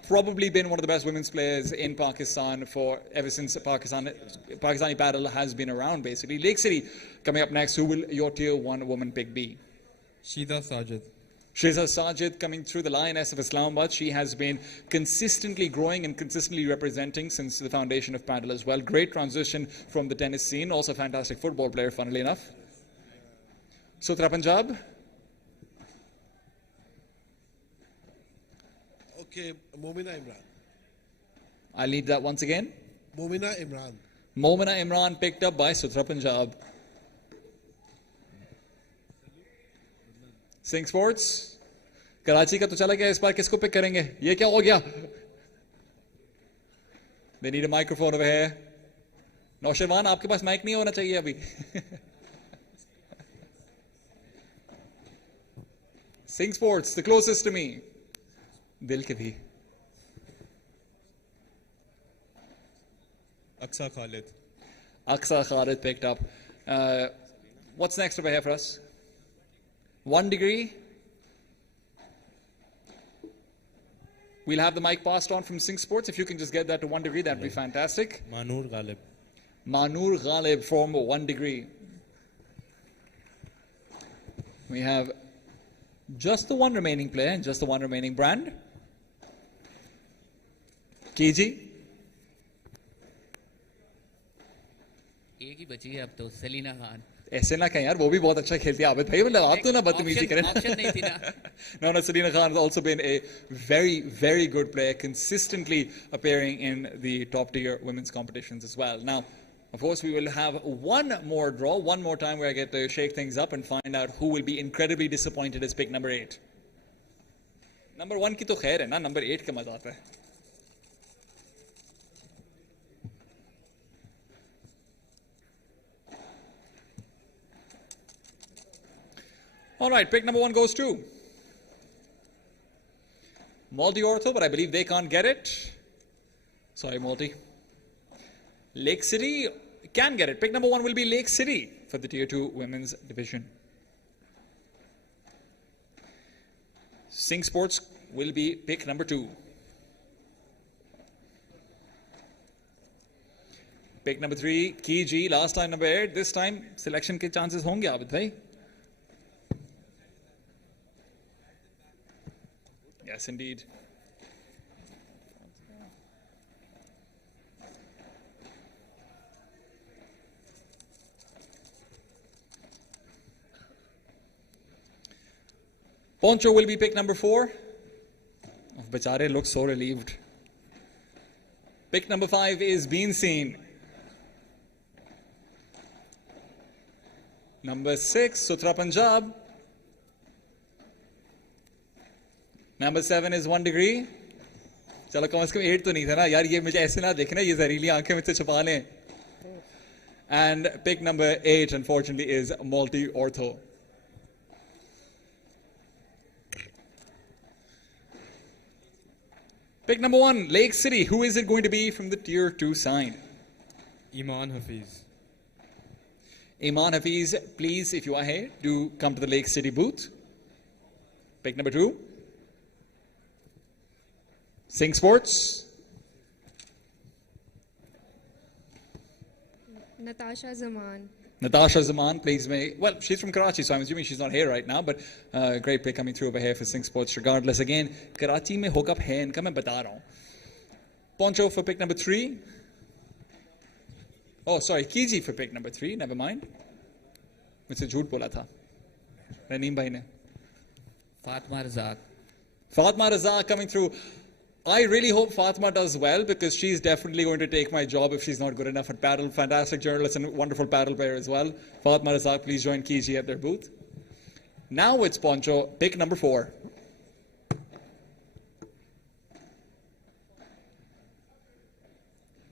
Probably been one of the best women's players in Pakistan for ever since Pakistani paddle has been around, basically. Lake City coming up next. Who will your tier 1 woman pick be? Shida Sajid. Shiza Sajid coming through, the Lioness of Islamabad. She has been consistently growing and consistently representing since the foundation of paddle as well. Great transition from the tennis scene. Also a fantastic football player, funnily enough. Sutra Punjab. Okay, Momina Imran. I'll need that once again. Momina Imran. Momina Imran picked up by Sutra Punjab. Sing Sports. Karachi का तो चला गया, इस बार किसको pick करेंगे? ये क्या हो गया? They need a microphone over here. Nausherwan आपके पास माइक नहीं होना चाहिए अभी. Sing Sports, the closest to me. दिल के भी. Aksa Khalid. Aksa Khalid picked up. What's next over here for us? 1 degree. We'll have the mic passed on from Sing Sports. If you can just get that to 1 degree, that'd be fantastic. Manur Ghalib. Manur Ghalib from 1 degree. We have just the one remaining player and just the one remaining brand. KG. एक ही बची है अब तो, सलीना खान. ऐसे ना कहें यार, वो भी बहुत अच्छा खेलती है आबिद भाई, मतलब आप तो ना बदतमीजी करें. ऑप्शन नहीं थी ना. No, Selina Khan has also been a very, very good player, consistently appearing in the top tier women's competitions as well. Now, of course, we will have one more draw, one more time where I get to shake things up and find out who will be incredibly disappointed as pick number 8. Number 1 की तो खैर है ना, number 8 का मजा आता है. All right, pick number 1 goes to MOLTY Ortho, but I believe they can't get it. Sorry, MOLTY. Lake City can get it. Pick number 1 will be Lake City for the Tier 2 Women's Division. Sing Sports will be pick number 2. Pick number 3, Kiji. Last time number 8. This time selection के chances होंगे आबिद भाई. Yes, indeed. Poncho will be pick number 4. Oh, Bechare looks so relieved. Pick number 5 is Bean Scene. Number 6, Sutra Punjab. Number 7 is 1 degree. चलो कम से कम 8 तो नहीं था ना यार, ये मुझे ऐसे ना देखना, ये जहरीली आंखें मुझसे छुपा लें. And pick number 8 unfortunately is MOLTY Ortho. Pick number 1, Lake City. Who is it going to be from the Tier 2 side? Iman Hafiz. Iman Hafiz, please, if you are here, do come to the Lake City booth. Pick number 2. Sing Sports. Natasha Zaman. Natasha Zaman, please. Well, she's from Karachi, so I'm assuming she's not here right now, but great play coming through over here for Sing Sports regardless. Again, Karachi mein hookup hai inka, main bata raha hu. Poncho for pick number 3. Oh, sorry, Kiji for pick number 3, never mind. मुझसे झूठ बोला था रनीम भाई ने. Fatma Razak. Fatma Razak coming through. I really hope Fatma does well, because she's definitely going to take my job if she's not good enough at paddle. Fantastic journalist and wonderful paddle player as well. Fatma Razak, please join Kiji at their booth. Now it's Poncho, pick number 4.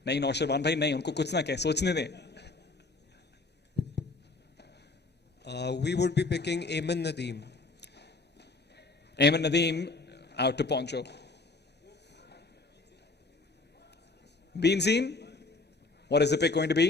नहीं नौशरवान भाई नहीं, उनको कुछ ना कहें, सोचने दें. We would be picking Ayman Nadeem. Ayman Nadeem out to Poncho. Bean scene? What is the pick going to be?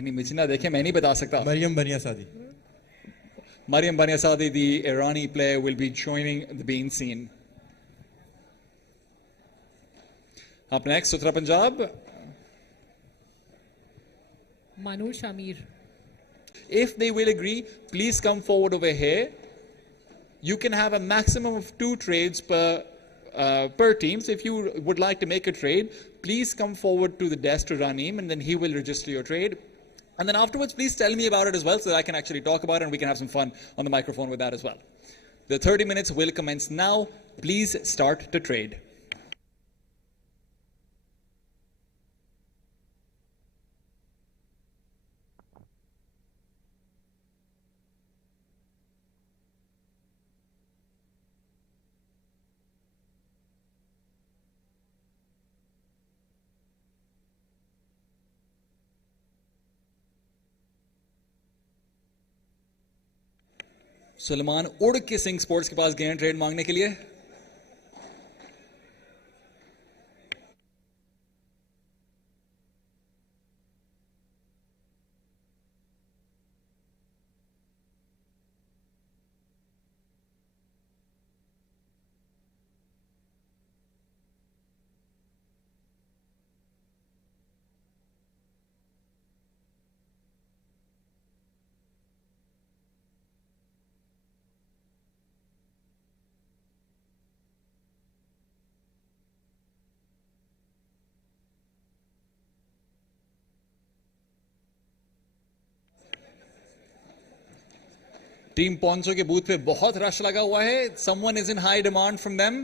नहीं मुझे ना देखे मैं नहीं बता सकता. Maryam Baniasadi. Maryam Baniasadi, the Irani player, will be joining the bean scene. Up next, Uttar Punjab. Manur Shamir. If they will agree, please come forward over here. You can have a maximum of 2 trades per team. So if you would like to make a trade, please come forward to the desk to Raneem, and then he will register your trade. And then afterwards, please tell me about it as well so that I can actually talk about it and we can have some fun on the microphone with that as well. The 30 minutes will commence now. Please start to trade. Suleman उड़ के Singh sports के पास गए हैं trade मांगने के लिए. Team पॉन्सो के booth पे बहुत रश लगा हुआ है. Someone is in high demand from them.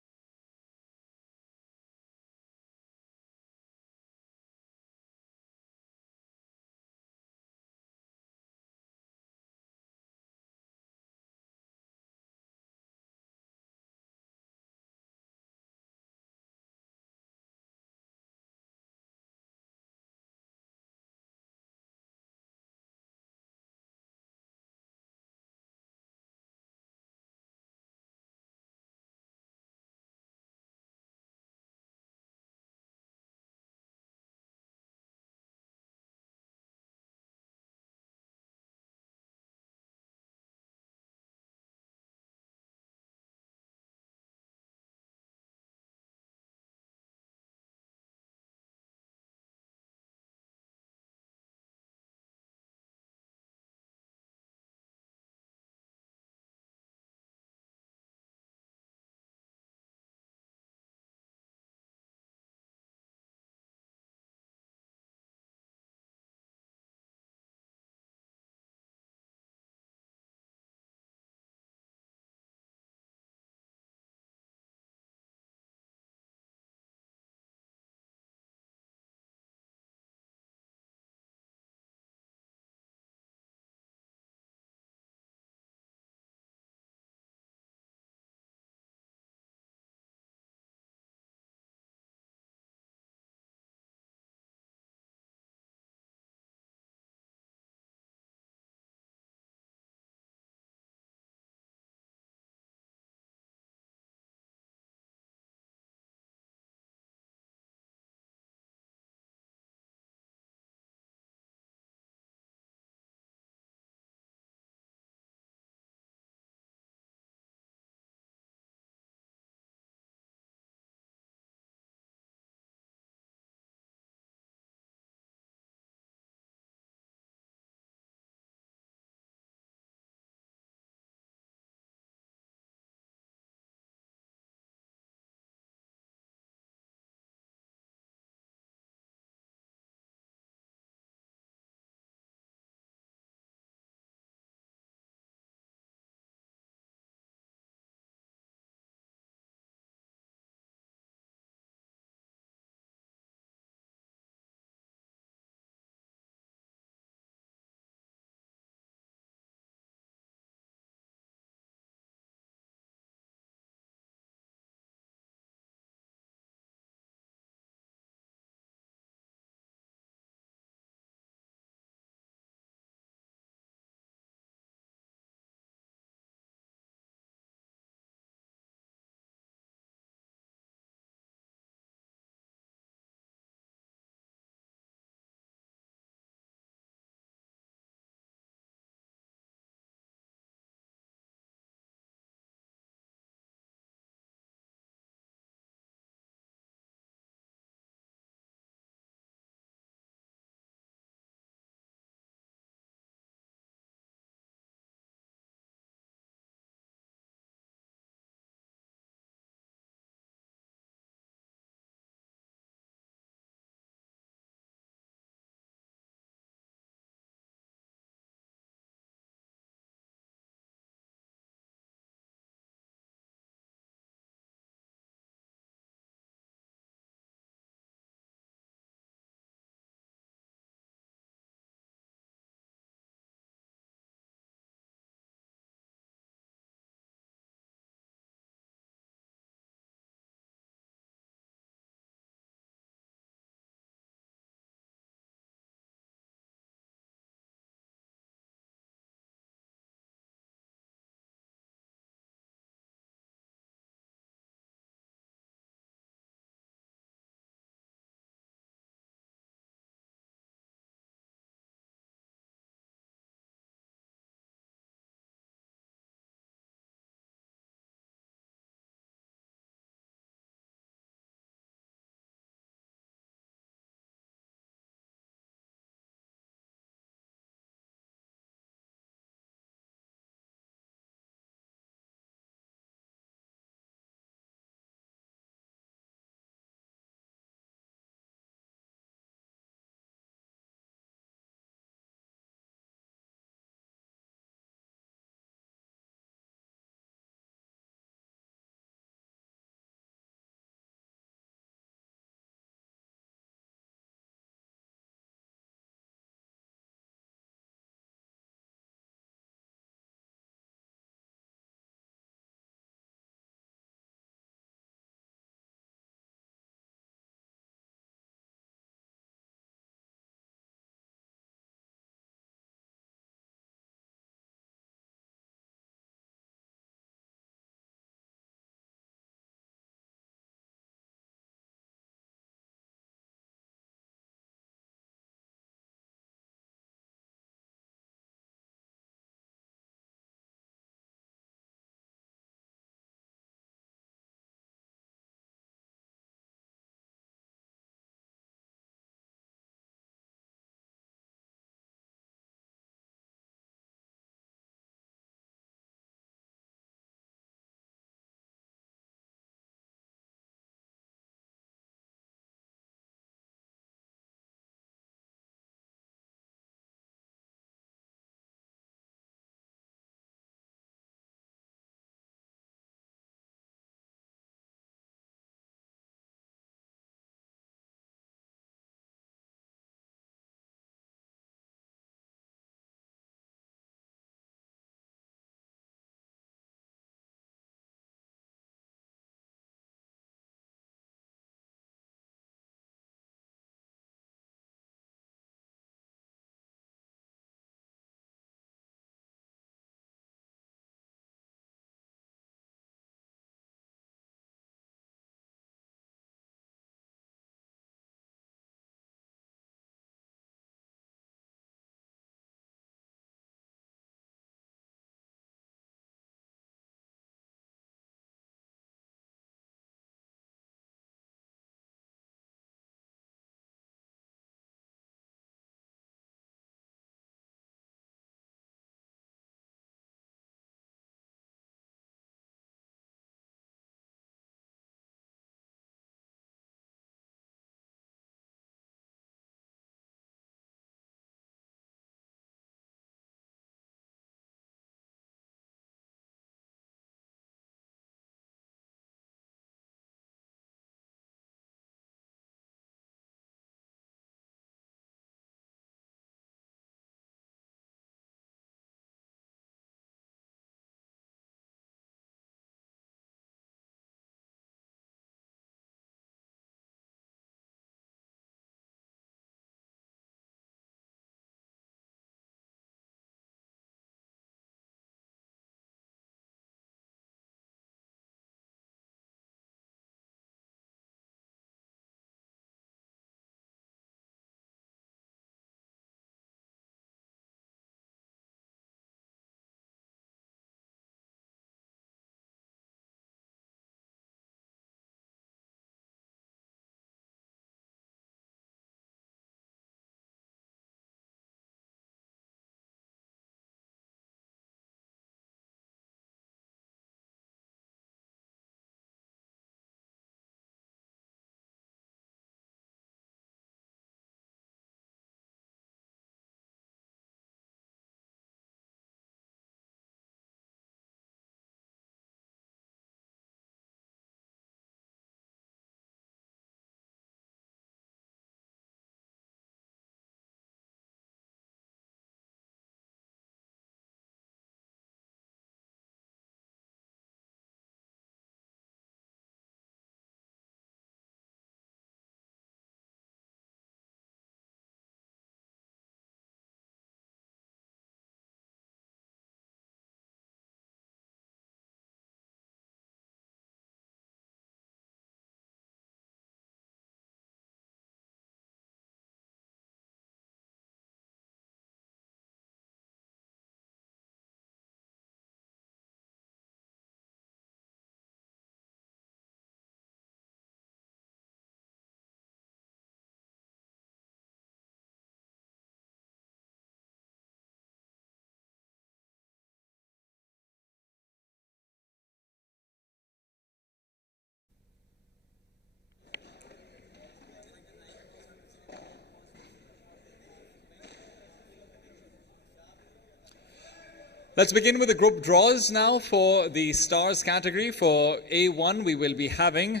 Let's begin with the group draws now for the stars category. For A1, we will be having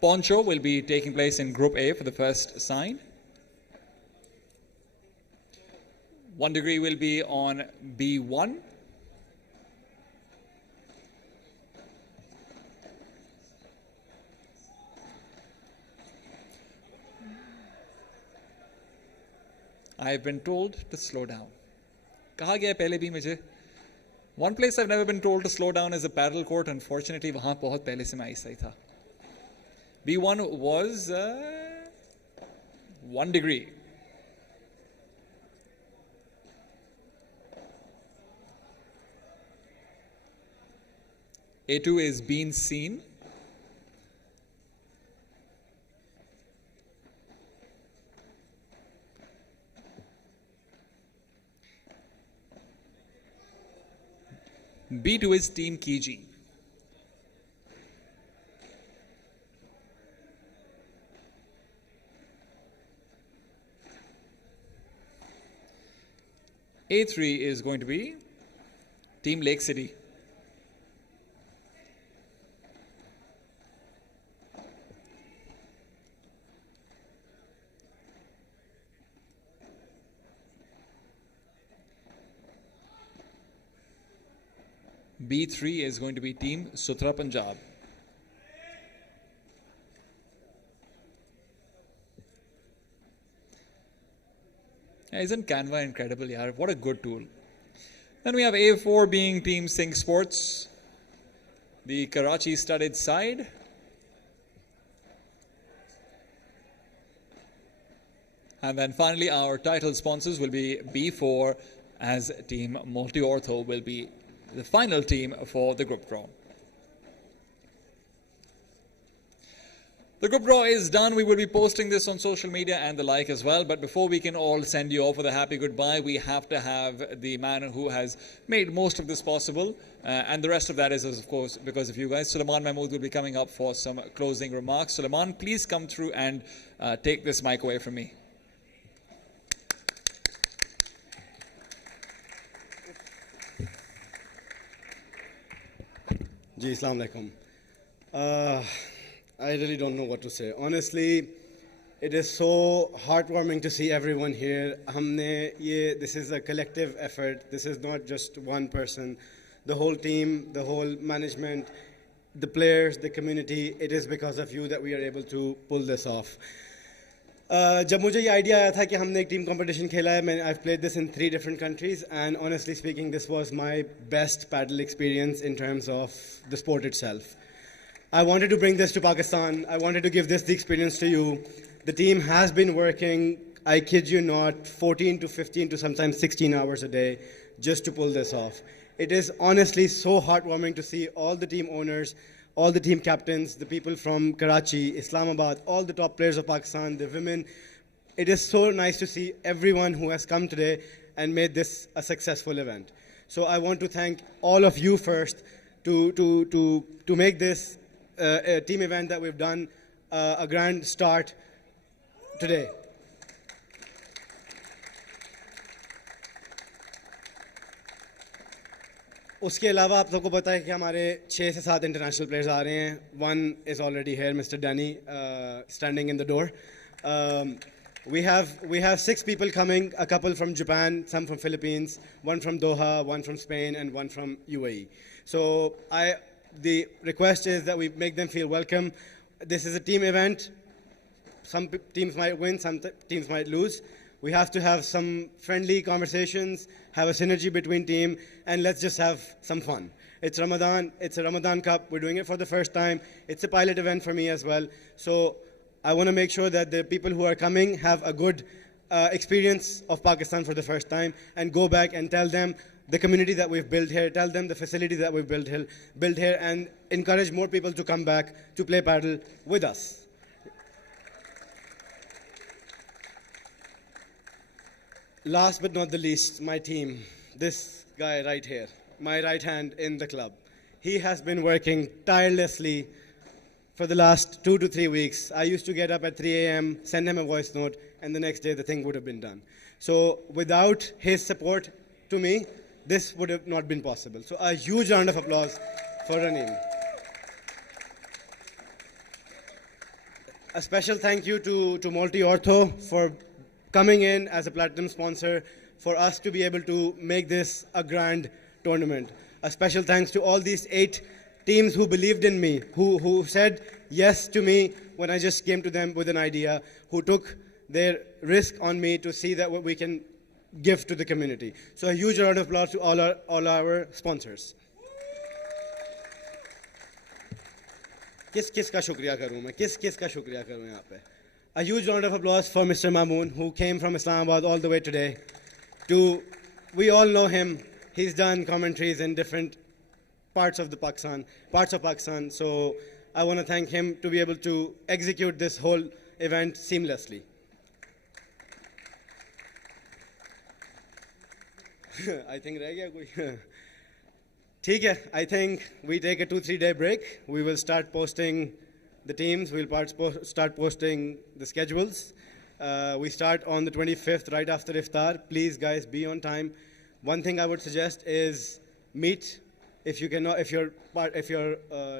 Poncho will be taking place in Group A for the first sign. 1 degree will be on B1. I've been told to slow down. कहा गया पहले भी मुझे. One place I've never been told to slow down is a paddle court. Unfortunately, वहाँ बहुत पहले से मैं ऐसा ही था. B1 was 1 degree. A2 is being seen. B2 is Team Kiji. A3 is going to be Team Lake City. B3 is going to be Team Sutra Punjab. Isn't Canva incredible, yaar? What a good tool. Then we have A4 being Team Singh Sports, the Karachi studded side. And then finally our title sponsors will be B4, as Team MOLTY ORTHO will be the final team for the group draw. The group draw is done. We will be posting this on social media and the like as well. But before we can all send you off with a happy goodbye, we have to have the man who has made most of this possible. And the rest of that is, of course, because of you guys. Sulaiman Mahmood will be coming up for some closing remarks. Sulaiman, please come through and take this mic away from me. Ji, Assalamu alaikum. I really don't know what to say. Honestly, it is so heartwarming to see everyone here. This is a collective effort. This is not just one person. The whole team, the whole management, the players, the community, it is because of you that we are able to pull this off. जब मुझे ये idea आया था कि हमने एक team competition खेला है, I've played this in 3 different countries, and honestly speaking, this was my best paddle experience in terms of the sport itself. I wanted to bring this to Pakistan. I wanted to give this the experience to you. The team has been working, I kid you not, 14 to 15 to sometimes 16 hours a day just to pull this off. It is honestly so heartwarming to see all the team owners, all the team captains, the people from Karachi, Islamabad, all the top players of Pakistan, the women. It is so nice to see everyone who has come today and made this a successful event. So I want to thank all of you first to make this a team event that we've done a grand start today. उसके अलावा आप सबको पता है कि हमारे 6 से 7 international players आ रहे हैं. One is already here, Mr. Danny, standing in the door. We have 6 people coming, a couple from Japan, some from Philippines, one from Doha, one from Spain, and one from UAE. So the request is that we make them feel welcome. This is a team event. Some teams might win, some teams might lose. We have to have some friendly conversations, have a synergy between team, and let's just have some fun. It's Ramadan, it's a Ramadan Cup, we're doing it for the first time. It's a pilot event for me as well. So I want to make sure that the people who are coming have a good experience of Pakistan for the first time, and go back and tell them the community that we've built here, tell them the facility that we've built here, and encourage more people to come back to play paddle with us. Last but not the least, my team, this guy right here, my right hand in the club. He has been working tirelessly for the last 2 to 3 weeks. I used to get up at 3 a.m., send him a voice note, and the next day the thing would have been done. So without his support to me, this would have not been possible. So a huge round of applause for Raneem. A special thank you to MOLTY ORTHO for coming in as a platinum sponsor for us to be able to make this a grand tournament. A special thanks to all these 8 teams who believed in me, who said yes to me when I just came to them with an idea, who took their risk on me to see that what we can give to the community. So a huge round of applause to all our sponsors. किस का शुक्रिया करूं मैं किस का शुक्रिया करूं यहाँ पे. A huge round of applause for Mr. Mamoon, who came from Islamabad all the way today. We all know him. He's done commentaries in different parts of Pakistan. So I want to thank him to be able to execute this whole event seamlessly. I think रह गया कोई. ठीक है, I think we take a 2-3 day break. We will start posting the teams. We'll start posting the schedules. We start on the 25th, right after iftar. Please, guys, be on time. One thing I would suggest is meet. If you cannot, if your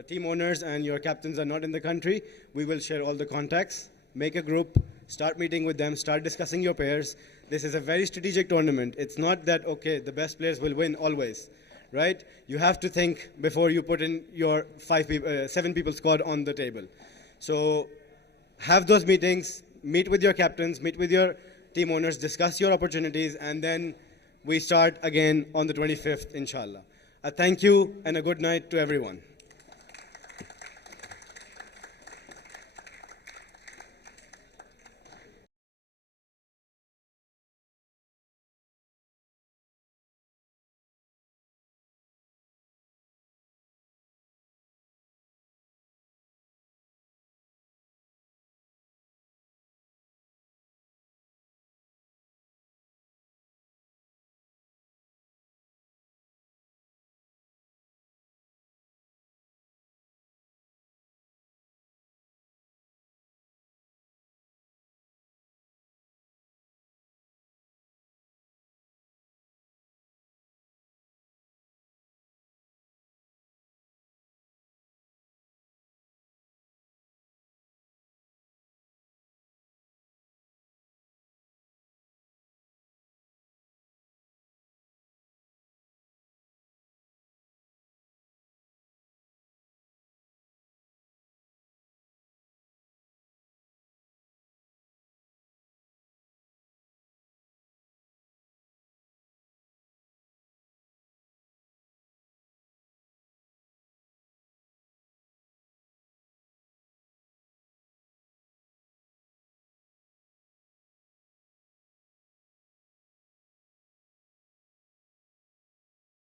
team owners and your captains are not in the country, we will share all the contacts. Make a group. Start meeting with them. Start discussing your pairs. This is a very strategic tournament. It's not that okay, the best players will win always. Right? You have to think before you put in your 7 people squad on the table. So have those meetings, meet with your captains, meet with your team owners, discuss your opportunities, and then we start again on the 25th, inshallah. A thank you and a good night to everyone.